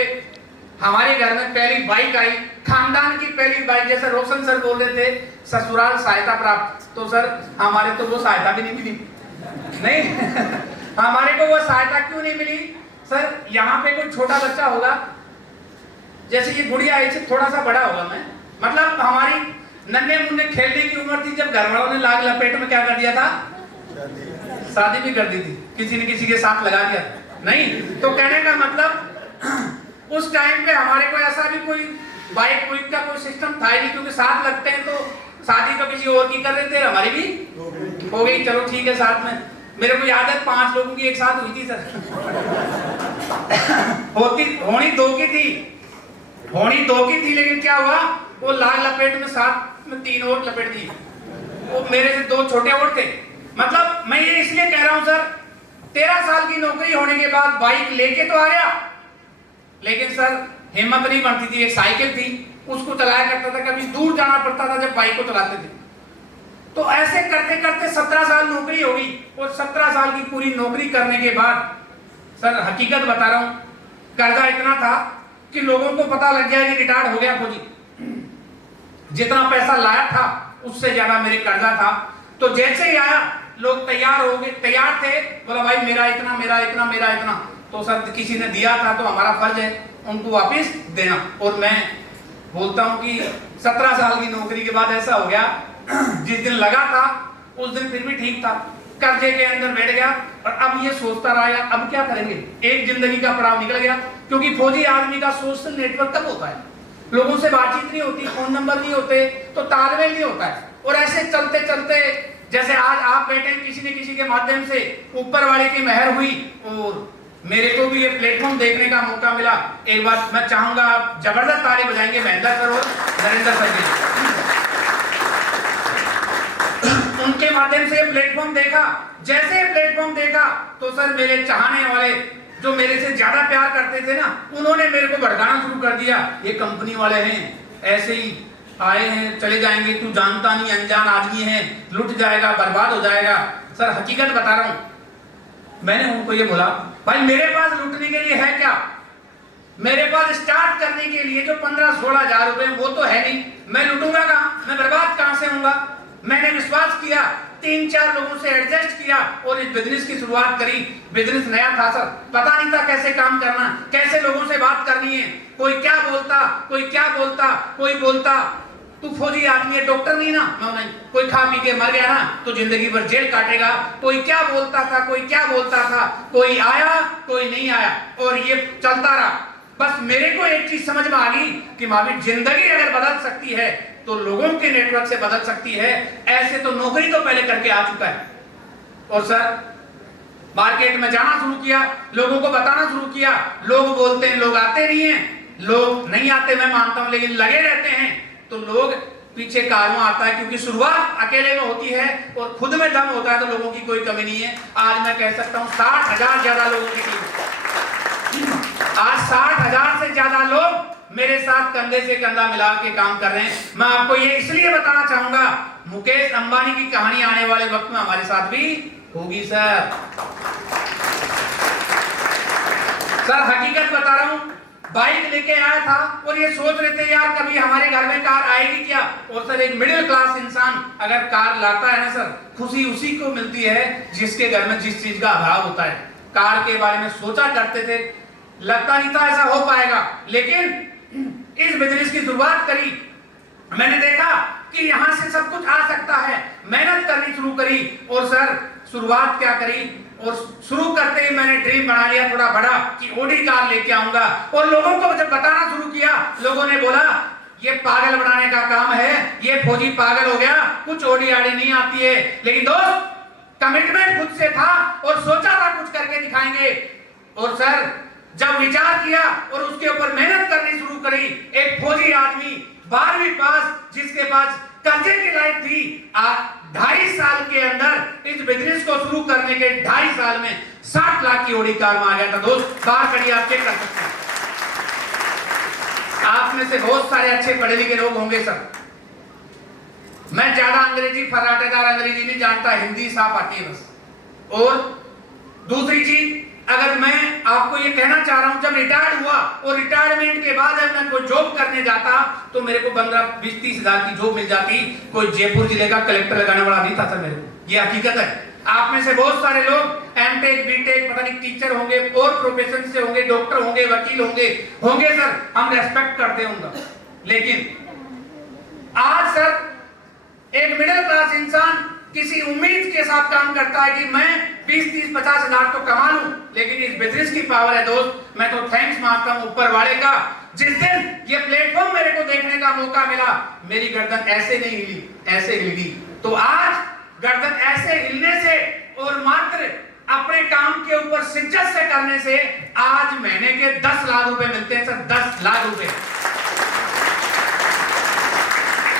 हमारे घर में पहली बाइक आई, खानदान की पहली बाइक। जैसे रोशन सर बोल रहे थे ससुराल सहायता प्राप्त, तो सर हमारे तो वो सहायता भी नहीं मिली, नहीं हमारे को वो सहायता क्यों नहीं मिली सर? यहाँ पे कोई छोटा बच्चा होगा, जैसे ये गुड़िया इससे थोड़ा सा बड़ा होगा मैं, मतलब हमारी नन्हे मुन्ने खेलने की उम्र थी, जब घर वालों ने लाग लपेट में क्या कर दिया था, शादी भी कर दी थी, किसी ने किसी के साथ लगा दिया नहीं। तो कहने का मतलब उस टाइम पे हमारे को ऐसा भी कोई बाइक बुइक का कोई सिस्टम था ही नहीं, क्योंकि साथ लगते हैं तो शादी तो किसी और की कर रहे थे, हमारी भी हो गई, चलो ठीक है साथ में। मेरे को याद है 5 लोगों की एक साथ हुई थी सर होनी 2 की थी, लेकिन क्या हुआ, वो लाल लपेट में साथ में 3 और लपेट दी, वो मेरे से 2 छोटे और थे। मतलब मैं ये इसलिए कह रहा हूं सर, 13 साल की नौकरी होने के बाद बाइक लेके तो आ गया, लेकिन सर हिम्मत नहीं बनती थी। एक साइकिल थी, उसको चलाया करता था, कभी दूर जाना पड़ता था जब बाइक को चलाते थे। तो ऐसे करते करते 17 साल नौकरी हो गई, और 17 साल की पूरी नौकरी करने के बाद सर हकीकत बता रहा हूं, कर्जा इतना था कि लोगों को पता लग गया कि रिटायर्ड हो गया फौजी, जितना पैसा लाया था उससे ज्यादा मेरे कर्जा था। तो जैसे ही आया लोग तैयार हो गए, तैयार थे, बोला भाई मेरा इतना, मेरा इतना, मेरा इतना। तो सर किसी ने दिया था तो हमारा फर्ज है उनको वापस देना। और मैं बोलता हूं कि 17 साल की नौकरी के बाद ऐसा हो गया, जिस दिन लगा था उस दिन फिर भी ठीक था, कर्जे के अंदर बैठ गया, और अब ये सोचता रहा अब क्या करेंगे। एक जिंदगी का पड़ाव निकल गया, क्योंकि फौजी आदमी का सोशल नेटवर्क कब होता है, लोगों से बातचीत नहीं होती, फोन नंबर नहीं होते, तो तालमेल नहीं होता है। और ऐसे चलते चलते जैसे आज आप बैठे किसी न किसी के माध्यम से ऊपर वाले की मेहर हुई, और मेरे को भी ये प्लेटफॉर्म देखने का मौका मिला। एक बार मैं चाहूंगा आप जबरदस्त ताली बजाएंगे महेंद्र सर और नरेंद्र सर के लिए। उनके माध्यम से प्लेटफॉर्म देखा, जैसे प्लेटफॉर्म देखा तो सर मेरे चाहने वाले जो मेरे से ज्यादा प्यार करते थे ना, उन्होंने मेरे को भड़काना शुरू कर दिया, ये कंपनी वाले हैं, ऐसे ही आए हैं चले जाएंगे, तू जानता नहीं, अनजान आदमी है, लुट जाएगा, बर्बाद हो जाएगा। सर हकीकत बता रहा हूं, मैंने उनको ये बोला भाई मेरे पास लुटने के लिए है क्या, मेरे पास स्टार्ट करने के लिए जो 15-16 हजार रुपए वो तो है नहीं, मैं लुटूंगा कहां, मैं बर्बाद कहां से होऊंगा। मैंने विश्वास किया, 3-4 लोगों से एडजस्ट किया और इस बिजनेस की शुरुआत करी। बिजनेस नया था सर, पता नहीं था कैसे काम करना, कैसे लोगों से बात करनी है, कोई क्या बोलता, कोई क्या बोलता, कोई बोलता तू फौजी आदमी है, डॉक्टर नहीं ना, मैं नहीं, कोई खा पी के मर गया ना तो जिंदगी भर जेल काटेगा, कोई क्या बोलता था, कोई क्या बोलता था, कोई आया कोई नहीं आया, और ये चलता रहा। बस मेरे को एक चीज समझ में आ गई कि मावी जिंदगी अगर बदल सकती है तो लोगों के नेटवर्क से बदल सकती है। ऐसे तो नौकरी तो पहले करके आ चुका है, और सर मार्केट में जाना शुरू किया, लोगों को बताना शुरू किया। लोग बोलते हैं लोग आते नहीं हैं, लोग नहीं आते मैं मानता हूं, लेकिन लगे रहते हैं तो लोग पीछे कारवां आता है, क्योंकि शुरुआत अकेले में होती है और खुद में दम होता है तो लोगों की कोई कमी नहीं है। आज मैं कह सकता हूं 60,000 ज्यादा लोगों की टीम, आज 60,000 से ज्यादा लोग मेरे साथ कंधे से कंधा मिला के काम कर रहे हैं। मैं आपको ये इसलिए बताना चाहूंगा, मुकेश अंबानी की कहानी आने वाले वक्त में हमारे साथ भी होगी सर। सर हकीकत बता रहा हूं, बाइक लेके आया था और ये सोच रहे थे यार कभी हमारे घर में कार आएगी क्या। और सर एक मिडिल क्लास इंसान अगर कार लाता है ना सर, खुशी उसी को मिलती है जिसके घर में जिस चीज का अभाव होता है। कार के बारे में सोचा करते थे, लगता नहीं था ऐसा हो पाएगा, लेकिन इस बिजनेस की शुरुआत करी, मैंने देखा कि यहां से सब कुछ आ सकता है, मेहनत करनी शुरू करी। और सर शुरुआत क्या करी, और शुरू करते ही मैंने ड्रीम बना लिया थोड़ा बड़ा कि ओडी कार लेके आऊंगा। और लोगों को जब बताना शुरू किया, लोगों ने बोला ये पागल बनाने का काम है, ये फौजी पागल हो गया, कुछ ओडी आड़ी नहीं आती है। लेकिन दोस्त कमिटमेंट खुद से था और सोचा था कुछ करके दिखाएंगे। और सर जब विचार किया और उसके ऊपर मेहनत करनी शुरू करी, एक फौजी आदमी 12वीं पास जिसके पास कर्जे की लायक थी, 2.5 साल के अंदर इस बिजनेस को शुरू करने के 2.5 साल में 60 लाख की ओडी कार में आ गया था। दोस्त कार खड़ी आप चेक कर सकते हैं। आप में से बहुत सारे अच्छे पढ़े लिखे लोग होंगे सर। मैं ज्यादा अंग्रेजी फर्राटेदार अंग्रेजी नहीं जानता, हिंदी साफ आती है बस। और दूसरी चीज, अगर मैं आपको ये कहना चाह रहा हूं, जब रिटायर्ड हुआ और रिटायरमेंट के बाद अगर मैं कोई जॉब करने जाता तो मेरे को 15-20-30 हजार की जॉब मिल जाती। कोई जयपुर जिले का कलेक्टर लगाने वाला नहीं था सर मेरे को, ये हकीकत है। आप में से बहुत सारे लोग एमटेक बीटेक पता नहीं टीचर होंगे और प्रोफेशन से होंगे, डॉक्टर होंगे, वकील होंगे सर, हम रेस्पेक्ट करते हैं उनका। लेकिन आज सर एक मिडिल क्लास इंसान किसी उम्मीद के साथ काम करता है कि मैं 20-30-50 हजार तो कमा लूं, लेकिन इस बिजनेस की पावर है दोस्त। मैं तो थैंक्स मानता हूं ऊपर वाले का, जिस दिन ये प्लेटफॉर्म मेरे को देखने का मौका मिला, मेरी गर्दन ऐसे नहीं हिली, ऐसे हिली। तो आज गर्दन ऐसे हिलने से और मात्र अपने काम के ऊपर शिद्दत से करने से आज महीने के 10 लाख रुपए मिलते हैं सर, 10 लाख रुपए।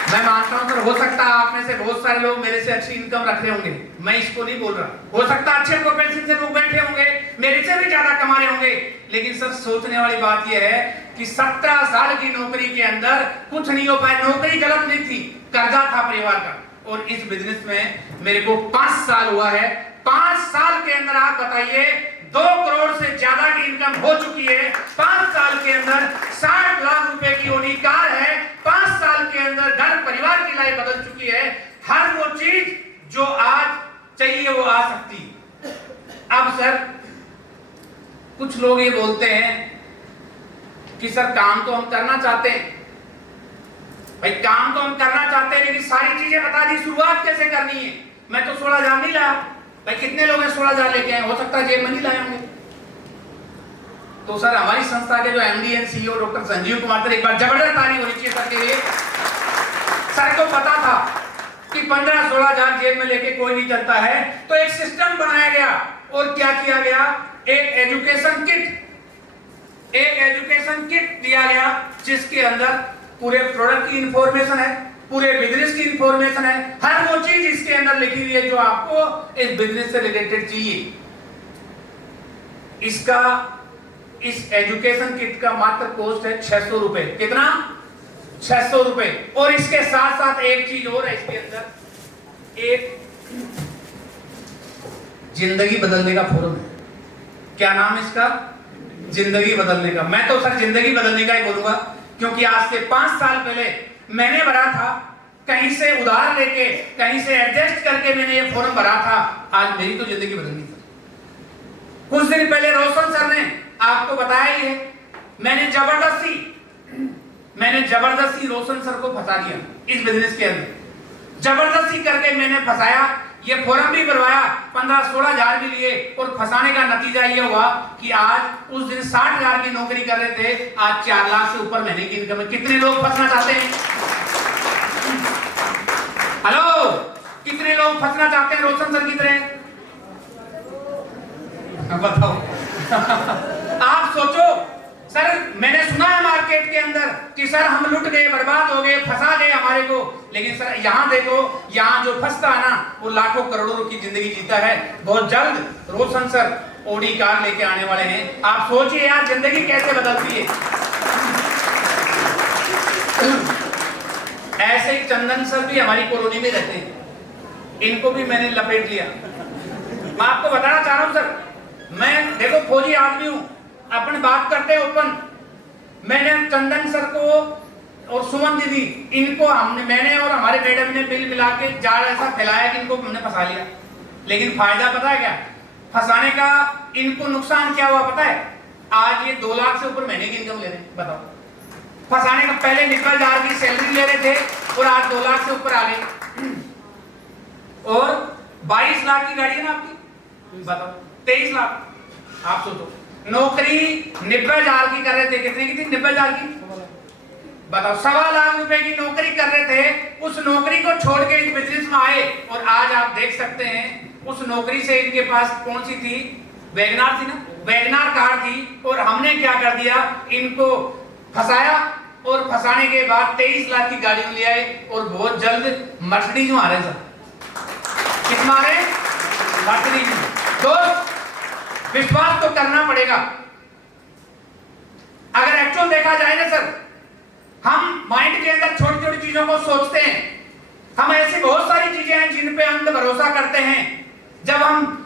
मैं मानता हूं सर, हो सकता है आप में से बहुत सारे लोग मेरे से अच्छी इनकम रख रहे होंगे, मैं इसको नहीं बोल रहा। हो सकता है अच्छे प्रोफेशन से लोग बैठे होंगे, मेरे से भी ज्यादा कमा रहे होंगे। लेकिन सर सोचने वाली बात यह है कि 17 साल की नौकरी के अंदर कुछ नहीं हो पाया। नौकरी गलत नहीं थी, कर्जा था परिवार का। और इस बिजनेस में मेरे को 5 साल हुआ है। 5 साल के अंदर आप बताइए 2 करोड़ से ज्यादा की इनकम हो चुकी है। 5 साल के अंदर 60 लाख रुपए की ओडी कार है। 5 साल के अंदर घर परिवार की लाइफ बदल चुकी है। हर वो चीज जो आज चाहिए वो आ सकती। अब सर कुछ लोग ये बोलते हैं कि सर काम तो हम करना चाहते हैं, भाई काम तो हम करना चाहते हैं, लेकिन सारी चीजें बता दी, शुरुआत कैसे करनी है। मैं तो 16,000 नहीं लाया भाई, कितने लोग हैं 16,000 लेके आए, हो सकता है जेब में नहीं लाए होंगे। तो सर हमारी संस्था के जो MD and CEO doctor Sanjeev Kumar sir, एक बार जबरदस्त तारीफ होनी चाहिए सर के लिए। सर को पता था कि 15-16,000 जेब में लेके कोई नहीं चलता है, तो एक सिस्टम बनाया गया। और क्या किया गया, एक एजुकेशन किट दिया गया, जिसके अंदर पूरे प्रोडक्ट की इंफॉर्मेशन है, पूरे बिजनेस की इंफॉर्मेशन है, हर वो चीज इसके अंदर लिखी हुई है जो आपको इस बिजनेस से रिलेटेड चाहिए। इस एजुकेशन किट का मात्र कॉस्ट है 600 रुपए। कितना? 600 रुपए। और इसके साथ साथ एक चीज और है इसके अंदर, एक जिंदगी बदलने का फोरम है। क्या नाम है इसका? जिंदगी बदलने का। मैं तो सर जिंदगी बदलने का ही बोलूंगा, क्योंकि आज से 5 साल पहले मैंने भरा था, कहीं से उधार लेके, कहीं से एडजस्ट करके मैंने ये फॉर्म भरा था। आज मेरी तो जिंदगी बदलनी थी। कुछ दिन पहले रोशन सर ने आपको बताया ही है, मैंने जबरदस्ती रोशन सर को फंसा दिया इस बिजनेस के अंदर। जबरदस्ती करके मैंने फंसाया, ये फॉर्म भी भरवाया, 15-16 हजार भी लिए, और फंसाने का नतीजा ये हुआ कि आज उस दिन 60 हजार की नौकरी कर रहे थे, आज 4 लाख से ऊपर महीने की इनकम है। कितने लोग फंसना चाहते हैं? हेलो, कितने लोग फंसना चाहते हैं रोशन सर की तरह? बताओ। आप सोचो सर, मैंने सुना है मार्केट के अंदर कि सर हम लुट गए, बर्बाद हो गए, फंसा गए हमारे को। लेकिन सर यहाँ देखो, यहाँ जो फंसता है ना, वो लाखों करोड़ों की जिंदगी जीता है। बहुत जल्द रोशन सर ओडी कार लेके आने वाले हैं। आप सोचिए यार, जिंदगी कैसे बदलती है। ऐसे ही चंदन सर भी हमारी कॉलोनी में रहते हैं, इनको भी मैंने लपेट लिया। मैं आपको बताना चाह रहा हूं सर, मैं देखो फौजी आदमी हूं, अपन बात करते हैं ओपन। मैंने चंदन सर को और सुमन दीदी, इनको मैंने और हमारे मैडम ने मिल मिला के जाल ऐसा फैलाया कि इनको हमने फंसा लिया। लेकिन फायदा पता है क्या? फंसाने का इनको नुकसान क्या हुआ पता है? आज ये 2 लाख से ऊपर महीने की इनकम ले रहे हैं। बताओ, फंसाने का पहले निकल हजार की सैलरी ले रहे थे और आज 2 लाख से ऊपर आ गए। और 22 लाख की गाड़ी है ना आपकी, बताओ 23 लाख। आप सोचो, नौकरी 90,000 की कर रहे थे, कितने की थी? 90,000 की। बताओ, 1.25 लाख रुपए की नौकरी कर रहे थे, उस नौकरी को छोड़ के इस बिजनेस में आए। और आज आप देख सकते हैं उस नौकरी से इनके पास कौन सी थी? वैगनार थी ना, वैगनार कार थी, और हमने क्या कर दिया, इनको फंसाया, और फंसाने के बाद 23 लाख की गाड़ी ले आए, और बहुत जल्द मर्सिडीज मारे सर। किस मारे? मर्सिडीज। दोस्त विश्वास तो करना पड़ेगा। अगर एक्चुअल देखा जाए ना सर, हम माइंड के अंदर छोटी छोटी चीजों को सोचते हैं, हम ऐसी बहुत सारी चीजें हैं जिन पे अंध भरोसा करते हैं। जब हम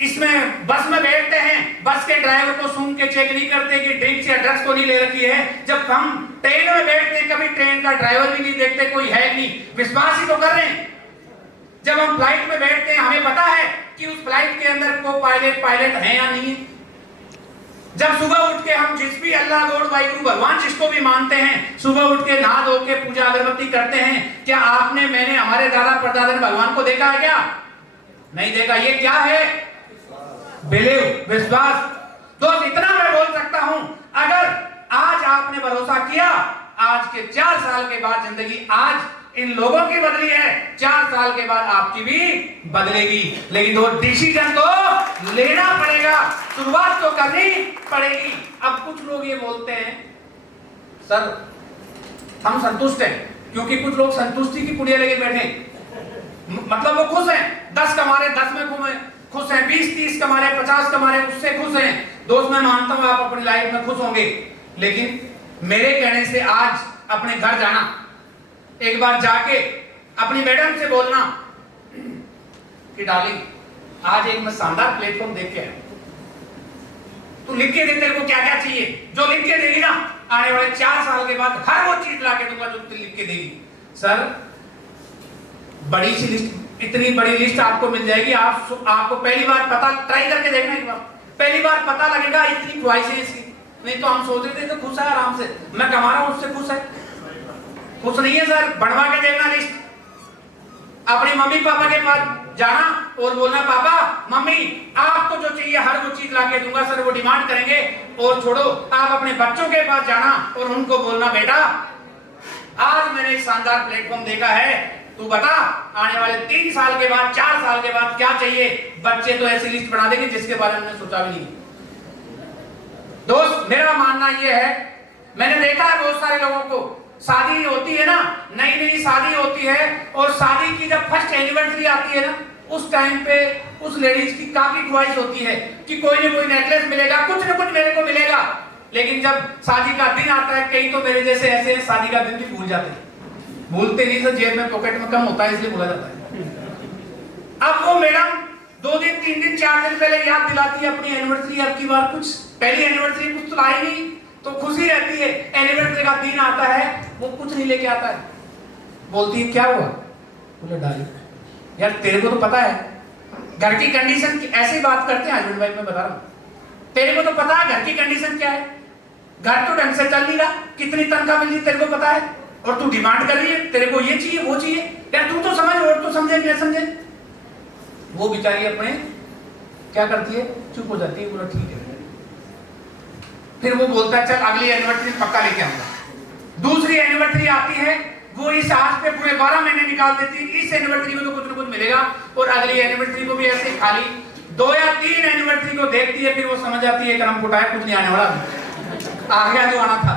इसमें बस में बैठते हैं, बस के ड्राइवर को सूंघ के चेक नहीं करते कि ड्रिंक्स या ड्रग्स को नहीं ले रखी है। जब हम ट्रेन में बैठते हैं, कभी ट्रेन का ड्राइवर भी नहीं देखते कोई है नहीं, विश्वास ही तो कर रहे हैं। जब हम फ्लाइट में बैठते हैं, हमें पता है कि उस फ्लाइट के अंदर को पायलट है या नहीं है। जब सुबह उठ के हम जिस भी अल्लाह गॉड वाहिगुरु भगवान जिसको भी मानते हैं, सुबह उठ के नहा धो के पूजा अगरबत्ती करते हैं, क्या आपने मैंने हमारे दादा परदादा ने भगवान को देखा है क्या? नहीं देखा। ये क्या है? बिलीव, विश्वास। दोस्त इतना मैं बोल सकता हूं, अगर आज आपने भरोसा किया, आज के 4 साल के बाद जिंदगी आज इन लोगों की बदली है, 4 साल के बाद आपकी भी बदलेगी। लेकिन दो डिसीजन तो लेना पड़ेगा, शुरुआत तो करनी पड़ेगी। अब कुछ लोग ये बोलते हैं सर हम संतुष्ट हैं, क्योंकि कुछ लोग संतुष्टि की पुड़िया लेके बैठे, मतलब वो खुश हैं, 10 कमा रहे 10 में घूमे खुश हैं, 20-30 कमा रहे 50 कमा रहे उससे खुश हैं। दोस्त मैं मानता हूं आप अपनी लाइफ में खुश होंगे, लेकिन मेरे कहने से आज अपने घर जाना, एक बार जाके अपनी मैडम से बोलना कि डार्लिंग आज एक मैं शानदार प्लेटफॉर्म देख के आया, तू लिख के दे तेरे को क्या क्या चाहिए, जो लिख के देगी ना आने वाले 4 साल के बाद हर वो चीज ला के दूंगा जो तू लिख के देगी। सर बड़ी सी लिस्ट, इतनी बड़ी लिस्ट आपको मिल जाएगी। आपको पहली बार पता, ट्राई करके देखना एक बार, पहली बार पता लगेगा इतनी ख्वाहिशें इसकी। नहीं तो हम सोच रहे थे तो खुश है आराम से, मैं कमा रहा हूं उससे खुश है, खुश नहीं है सर। बनवा के देखना लिस्ट, अपने मम्मी पापा के पास जाना और बोलना पापा मम्मी आपको जो चाहिए हर वो चीज ला के दूंगा। सर वो डिमांड करेंगे, और छोड़ो आप अपने बच्चों के पास जाना और उनको बोलना बेटा आज मैंने एक शानदार प्लेटफॉर्म देखा है, तू बता आने वाले 3 साल के बाद 4 साल के बाद क्या चाहिए। बच्चे तो ऐसी लिस्ट बना देंगे जिसके बारे में हमने सोचा भी नहीं। दोस्त मेरा मानना यह है, मैंने देखा है बहुत सारे लोगों को, शादी होती है ना, नई नई शादी होती है, और शादी की जब फर्स्ट एनिवर्सरी आती है ना, उस टाइम पे उस लेडीज की काफी ख्वाहिश होती है कि कोई ना कोई नेकलेस मिलेगा, कुछ ना कुछ मेरे को मिलेगा। लेकिन जब शादी का दिन आता है, कई तो मेरे जैसे ऐसे शादी का दिन भी भूल जाते हैं, भूलते नहीं सर, जेब में पॉकेट में कम होता है इसलिए भूला जाता है। अब वो मैडम 2 दिन 3 दिन 4 दिन पहले याद दिलाती है अपनी एनिवर्सरी, अब की बार कुछ पहली एनिवर्सरी कुछ तो लाई नहीं, तो खुशी रहती है। एनिवर्सरी का दिन आता है वो कुछ नहीं लेके आता है, बोलती है क्या हुआ, बोले डार्लिंग यार तेरे को तो पता है घर की कंडीशन, ऐसी बात करते हैं हस्बैंड वाइफ में, बता रहा हूं तेरे को तो पता है घर की कंडीशन क्या है, घर तो ढंग से चल नहीं रहा, कितनी तनख्वाह मिल रही तेरे को पता है, और तू डिमांड कर रही है तेरे को ये चाहिए वो चाहिए, यार तू तो समझ और तो समझे क्या समझे। वो बेचारी अपने क्या करती है, चुप हो जाती है, बोला ठीक है। फिर वो बोलता है चल अगली एनिवर्सरी पक्का लेके आऊंगा। दूसरी एनिवर्सरी आती है, वो इस आज पे पूरे 12 महीने निकाल देती है, इस एनिवर्सरी में तो कुछ ना कुछ मिलेगा, और अगली एनिवर्सरी को भी ऐसे खाली 2 या 3 एनिवर्सरी को देखती है, फिर वो समझ जाती है करम फुटा है, कुछ नहीं आने वाला, आ गया जो आना था।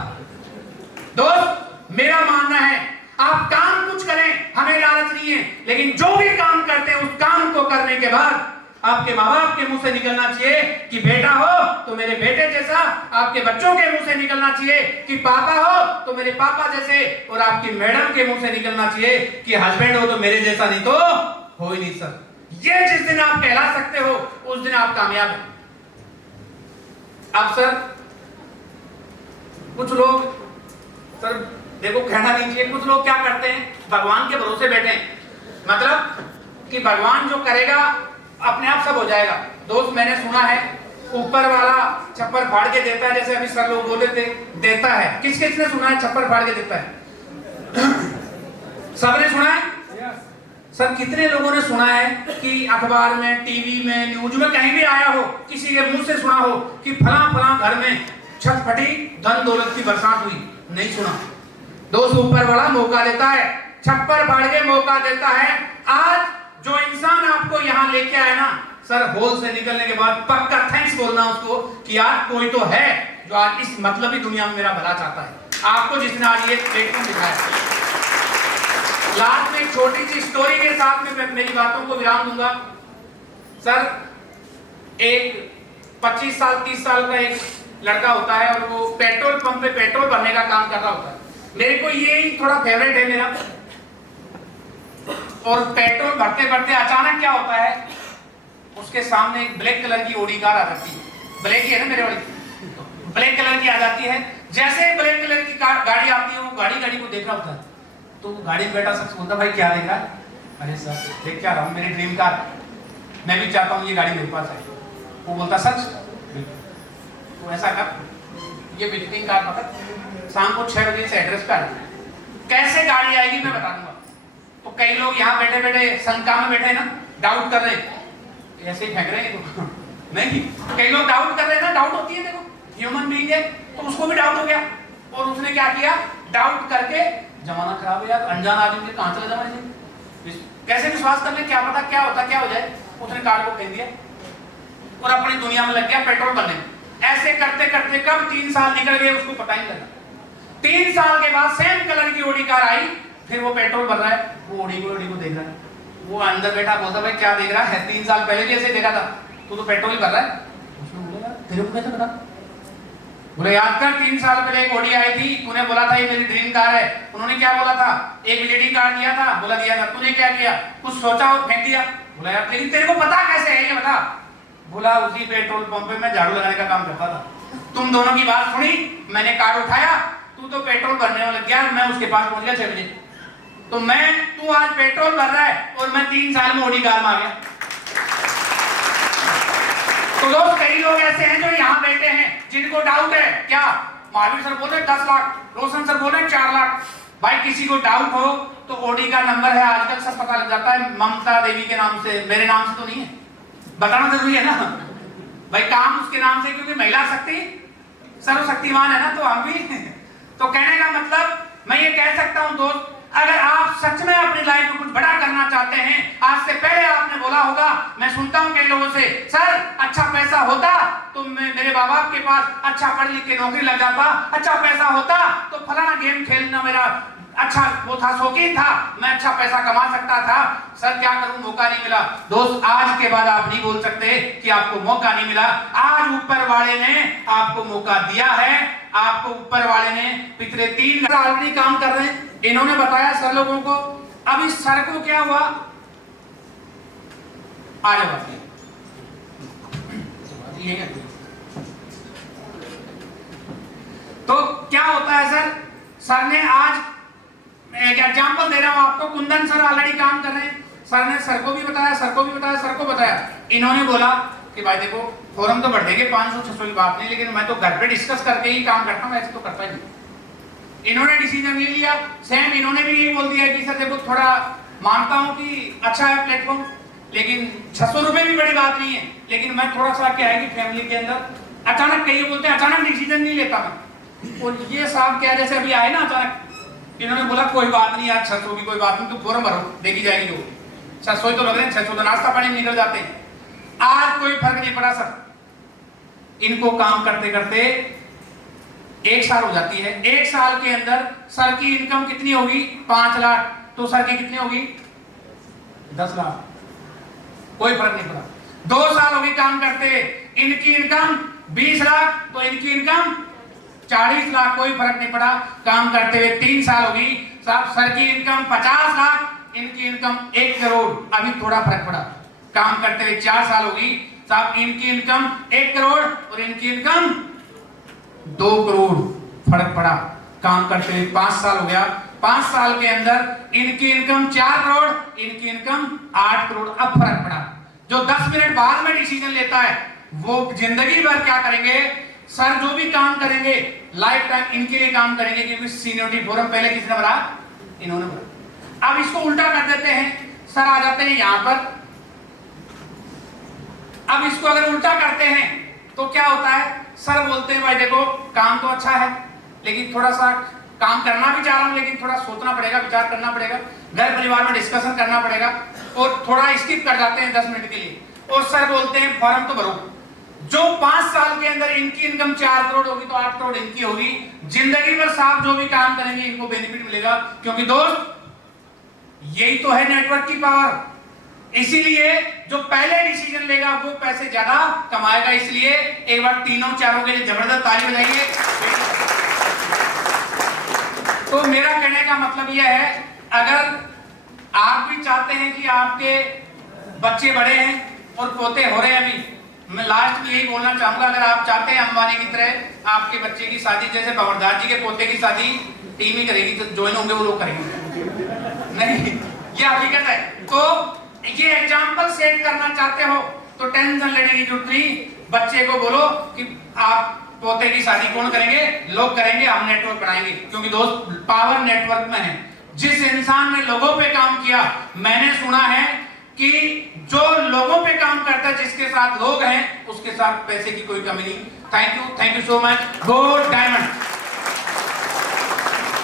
दोस्त मेरा मानना है आप काम कुछ करें, हमें लालच नहीं है, लेकिन जो भी काम करते हैं उस काम को करने के बाद आपके माँ बाप के मुंह से निकलना चाहिए कि बेटा हो तो मेरे बेटे जैसा, आपके बच्चों के मुंह से निकलना चाहिए कि पापा हो तो मेरे पापा जैसे, और आपकी मैडम के मुंह से निकलना चाहिए कि हस्बैंड हो तो मेरे जैसा, नहीं तो हो ही नहीं सर। ये जिस दिन आप कहला सकते हो उस दिन आप कामयाब हैं। अब सर कुछ लोग, सर देखो कहना नहीं चाहिए, कुछ लोग क्या करते हैं भगवान के भरोसे बैठे हैं, मतलब कि भगवान जो करेगा अपने आप सब हो जाएगा। दोस्त मैंने सुना है ऊपर वाला छप्पर फाड़ के देता है, जैसे अभी सर लोग बोले थे देता है, किस किसने सुना है छप्पर फाड़ के देता है? सबने सुना है? सर कितने लोगों ने सुना है कि अखबार में, टीवी में, न्यूज में कहीं भी आया हो, किसी के मुंह से सुना हो कि फला फला घर में छत फटी, धन दौलत की बरसात हुई? नहीं सुना। दोस्त ऊपर वाला मौका देता है, छप्पर फाड़ के मौका देता है। आज जो इंसान आपको यहाँ लेके आया ना, सर होल से निकलने के बाद पक्का थैंक्स बोलना उसको कि यार कोई तो है जो आज इस मतलबी दुनिया में मेरा भला चाहता है। आपको जिसने आज ये प्लेटफॉर्म दिखाया। लास्ट में एक छोटी सी स्टोरी के साथ में मैं मेरी बातों को विराम दूंगा। सर एक 25 साल 30 साल का एक लड़का होता है और वो पेट्रोल पंप पे पेट्रोल भरने का काम कर रहा होता है। मेरे को ये ही थोड़ा फेवरेट है मेरा। और पेट्रोल भरते भरते अचानक क्या होता है, उसके सामने एक ब्लैक कलर की ओडी कार आ जाती है। ब्लैक ही है ना मेरे वाली, ब्लैक कलर की आ जाती है। जैसे ब्लैक कलर की गाड़ी आती है, वो गाड़ी को देख रहा होता है। तो गाड़ी में बैठा शख्स बोलता भाई क्या देख रहा है? अरे सर देख क्या रहा हूँ, मेरी ड्रीम कार, मैं भी चाहता हूँ ये गाड़ी मेरे पास है। वो बोलता सच? तो ऐसा कर, ये विजिटिंग कार पकड़, शाम को 6 बजे से एड्रेस पे आ जाए। कैसे गाड़ी आएगी मैं बता दूंगा। तो कई लोग यहाँ बैठे बैठे शंका में बैठे ना, डाउट कर रहे हैं, ऐसे ही फेंक रहे हैं तो नहीं, कई लोग डाउट कर रहे हैं ना, डाउट होती है, देखो ह्यूमन बीइंग है, तो उसको भी डाउट हो गया। और उसने क्या किया, डाउट करके, जमाना खराब है यार, अनजान आदमी के कहां चले जमाने से, कैसे विश्वास कर ले, क्या पता क्या होता क्या हो जाए। उसने कार को फेंक दिया और अपनी दुनिया में लग गया पेट्रोल भरने। ऐसे करते करते कब 3 साल निकल गए उसको पता ही नहीं लगा। 3 साल के बाद सेम कलर की ओडी कार आई, फिर वो पेट्रोल भर रहा है, वो ओडी को देख रहा है। वो अंदर बैठा बोलता भाई क्या देख रहा है, 3 साल पहले भी ऐसे देखा था, तू तो पेट्रोल ही भर रहा है। उसने बोला तेरे को कैसे पता? बोले याद कर 3 साल पहले एक ओडी आई थी, तूने बोला था ये मेरी ड्रीम कार है। उन्होंने क्या बोला था, एक विजिटिंग कार्ड दिया था, बोला दिया था, तूने क्या किया, कुछ सोचा और फेंक दिया। बोला यार लेकिन तेरे को पता कैसे है ये बता। बोला उसी पेट्रोल पंप पे मैं झाड़ू लगाने का काम करता था, तुम दोनों की बात सुनी, मैंने कार उठाया, तू तो पेट्रोल भरने में लग गया, मैं उसके पास पहुंच गया 6 बजे। तो तू आज पेट्रोल भर रहा है और मैं 3 साल में ओडी कार में आ गया। तो दोस्त कई लोग ऐसे हैं जो यहाँ बैठे हैं जिनको डाउट है, क्या महावीर सर बोल रहे 10 लाख, रोशन सर बोल रहे 4 लाख। भाई किसी को डाउट हो तो ओडी का नंबर है, आजकल सब पता लग जाता है, ममता देवी के नाम से, मेरे नाम से तो नहीं है, बताना जरूरी है ना भाई, काम उसके नाम से, क्योंकि महिला शक्ति सर्वशक्तिमान है ना, तो हम भी तो कहने का मतलब मैं ये कह सकता हूं दोस्त, अगर आप सच में अपनी लाइफ में कुछ बड़ा करना चाहते हैं, आज से पहले आपने बोला होगा, मैं सुनता हूं कई लोगों से, सर अच्छा पैसा होता तो मेरे बाप बाप के पास अच्छा पढ़ लिख के नौकरी लग जाता, अच्छा पैसा होता तो फलाना गेम खेलना मेरा अच्छा वो था, शौकीन था, मैं अच्छा पैसा कमा सकता था। सर क्या करूं, मौका नहीं मिला। दोस्त आज के बाद आप नहीं बोल सकते कि आपको मौका नहीं मिला। आज ऊपर वाले ने आपको मौका दिया है, आपको ऊपर वाले ने पिछले 3 साल ऑलरेडी काम कर रहे हैं। इन्होंने बताया सर लोगों को, अब इस सर को क्या हुआ, आ जाओ तो क्या होता है सर ने आज एक एग्जांपल दे रहा हूं आपको, कुंदन सर ऑलरेडी काम कर रहे हैं, सर ने सर को भी बताया, सर को भी बताया, सर को बताया। इन्होंने बोला कि भाई देखो फॉरम तो बढ़ देंगे 500-600 की बात नहीं, लेकिन मैं तो घर पे डिस्कस करके ही काम करता हूं, ऐसे तो करता ही नहीं। इन्होंने डिसीजन ले लिया, सेम इन्होंने भी ये बोल दिया कि सर देखो थोड़ा मानता हूं कि अच्छा है प्लेटफॉर्म, लेकिन 600 रुपए भी बड़ी बात नहीं है, लेकिन मैं थोड़ा सा क्या है कि फैमिली के अंदर अचानक कई बोलते हैं अचानक डिसीजन नहीं लेता मैं, और ये साहब क्या जैसे अभी आए ना अचानक, इन्होंने बोला कोई बात नहीं यार 600 की कोई बात नहीं, तो फॉर्म भरो देखी जाएगी, जो 600 तो लग रहे हैं, 600 तो नाश्ता पानी में निकल जाते हैं। आज कोई फर्क नहीं पड़ा सर, इनको काम करते करते 1 साल हो जाती है। 1 साल के अंदर सर की इनकम कितनी होगी, 5 लाख, तो सर की कितनी होगी 10 लाख, कोई फर्क नहीं पड़ा। 2 साल हो गए काम करते, इनकी इनकम 20 लाख, तो इनकी इनकम 40 लाख, कोई फर्क नहीं पड़ा। काम करते हुए 3 साल हो गई, साहब सर की इनकम 50 लाख, इनकी इनकम 1 करोड़, अभी थोड़ा फर्क पड़ा। काम करते हुए 4 साल हो गई, साहब इनकी इनकम 1 करोड़ और इनकी इनकम 2 करोड़, फर्क पड़ा। काम करते हुए 5 साल हो गया, 5 साल के अंदर इनकी इनकम 4 करोड़, इनकी इनकम 8 करोड़, अब फर्क पड़ा। जो 10 मिनट बाद में डिसीजन लेता है वो जिंदगी भर क्या करेंगे, सर जो भी काम करेंगे लाइफ टाइम इनके लिए काम करेंगे, क्योंकि सीनियरिटी फॉर्म पहले किसने भरा, इन्होंने भरा। अब इसको उल्टा कर देते हैं, सर आ जाते हैं यहां पर। अब इसको अगर उल्टा करते हैं तो क्या होता है, सर बोलते हैं भाई देखो काम तो अच्छा है, लेकिन थोड़ा सा काम करना भी चाह रहा हूं, लेकिन थोड़ा सोचना पड़ेगा, विचार करना पड़ेगा, घर परिवार में डिस्कशन करना पड़ेगा, और थोड़ा स्किप कर जाते हैं 10 मिनट के लिए। और सर बोलते हैं फॉर्म तो भरो। जो 5 साल के अंदर इनकी इनकम 4 करोड़ होगी तो 8 करोड़ इनकी होगी। जिंदगी भर साहब जो भी काम करेंगे इनको बेनिफिट मिलेगा, क्योंकि दोस्त यही तो है नेटवर्क की पावर। इसीलिए जो पहले डिसीजन लेगा वो पैसे ज्यादा कमाएगा। इसलिए एक बार तीनों चारों के लिए जबरदस्त ताली बजाइए। तो मेरा कहने का मतलब यह है, अगर आप भी चाहते हैं कि आपके बच्चे बड़े हैं और पोते हो रहे हैं, अभी मैं लास्ट में यही बोलना चाहूंगा, अगर आप चाहते हैं अंबानी की तरह आपके बच्चे की शादी, जैसे भंवरदास जी के पोते की शादी टीम ही करेगी, तो ज्वाइन होंगे वो लोग करेंगे नहीं, ये हकीकत है। तो ये एग्जाम्पल सेट करना चाहते हो तो टेंशन लेने की जरूरत नहीं। बच्चे को बोलो कि आप पोते की शादी कौन करेंगे, लोग करेंगे, हम नेटवर्क बनाएंगे। क्योंकि दोस्त पावर नेटवर्क में है। जिस इंसान ने लोगों पे काम किया, मैंने सुना है कि जो लोगों पे काम करता है, जिसके साथ लोग हैं, उसके साथ पैसे की कोई कमी नहीं। Thank you so much. Go diamond.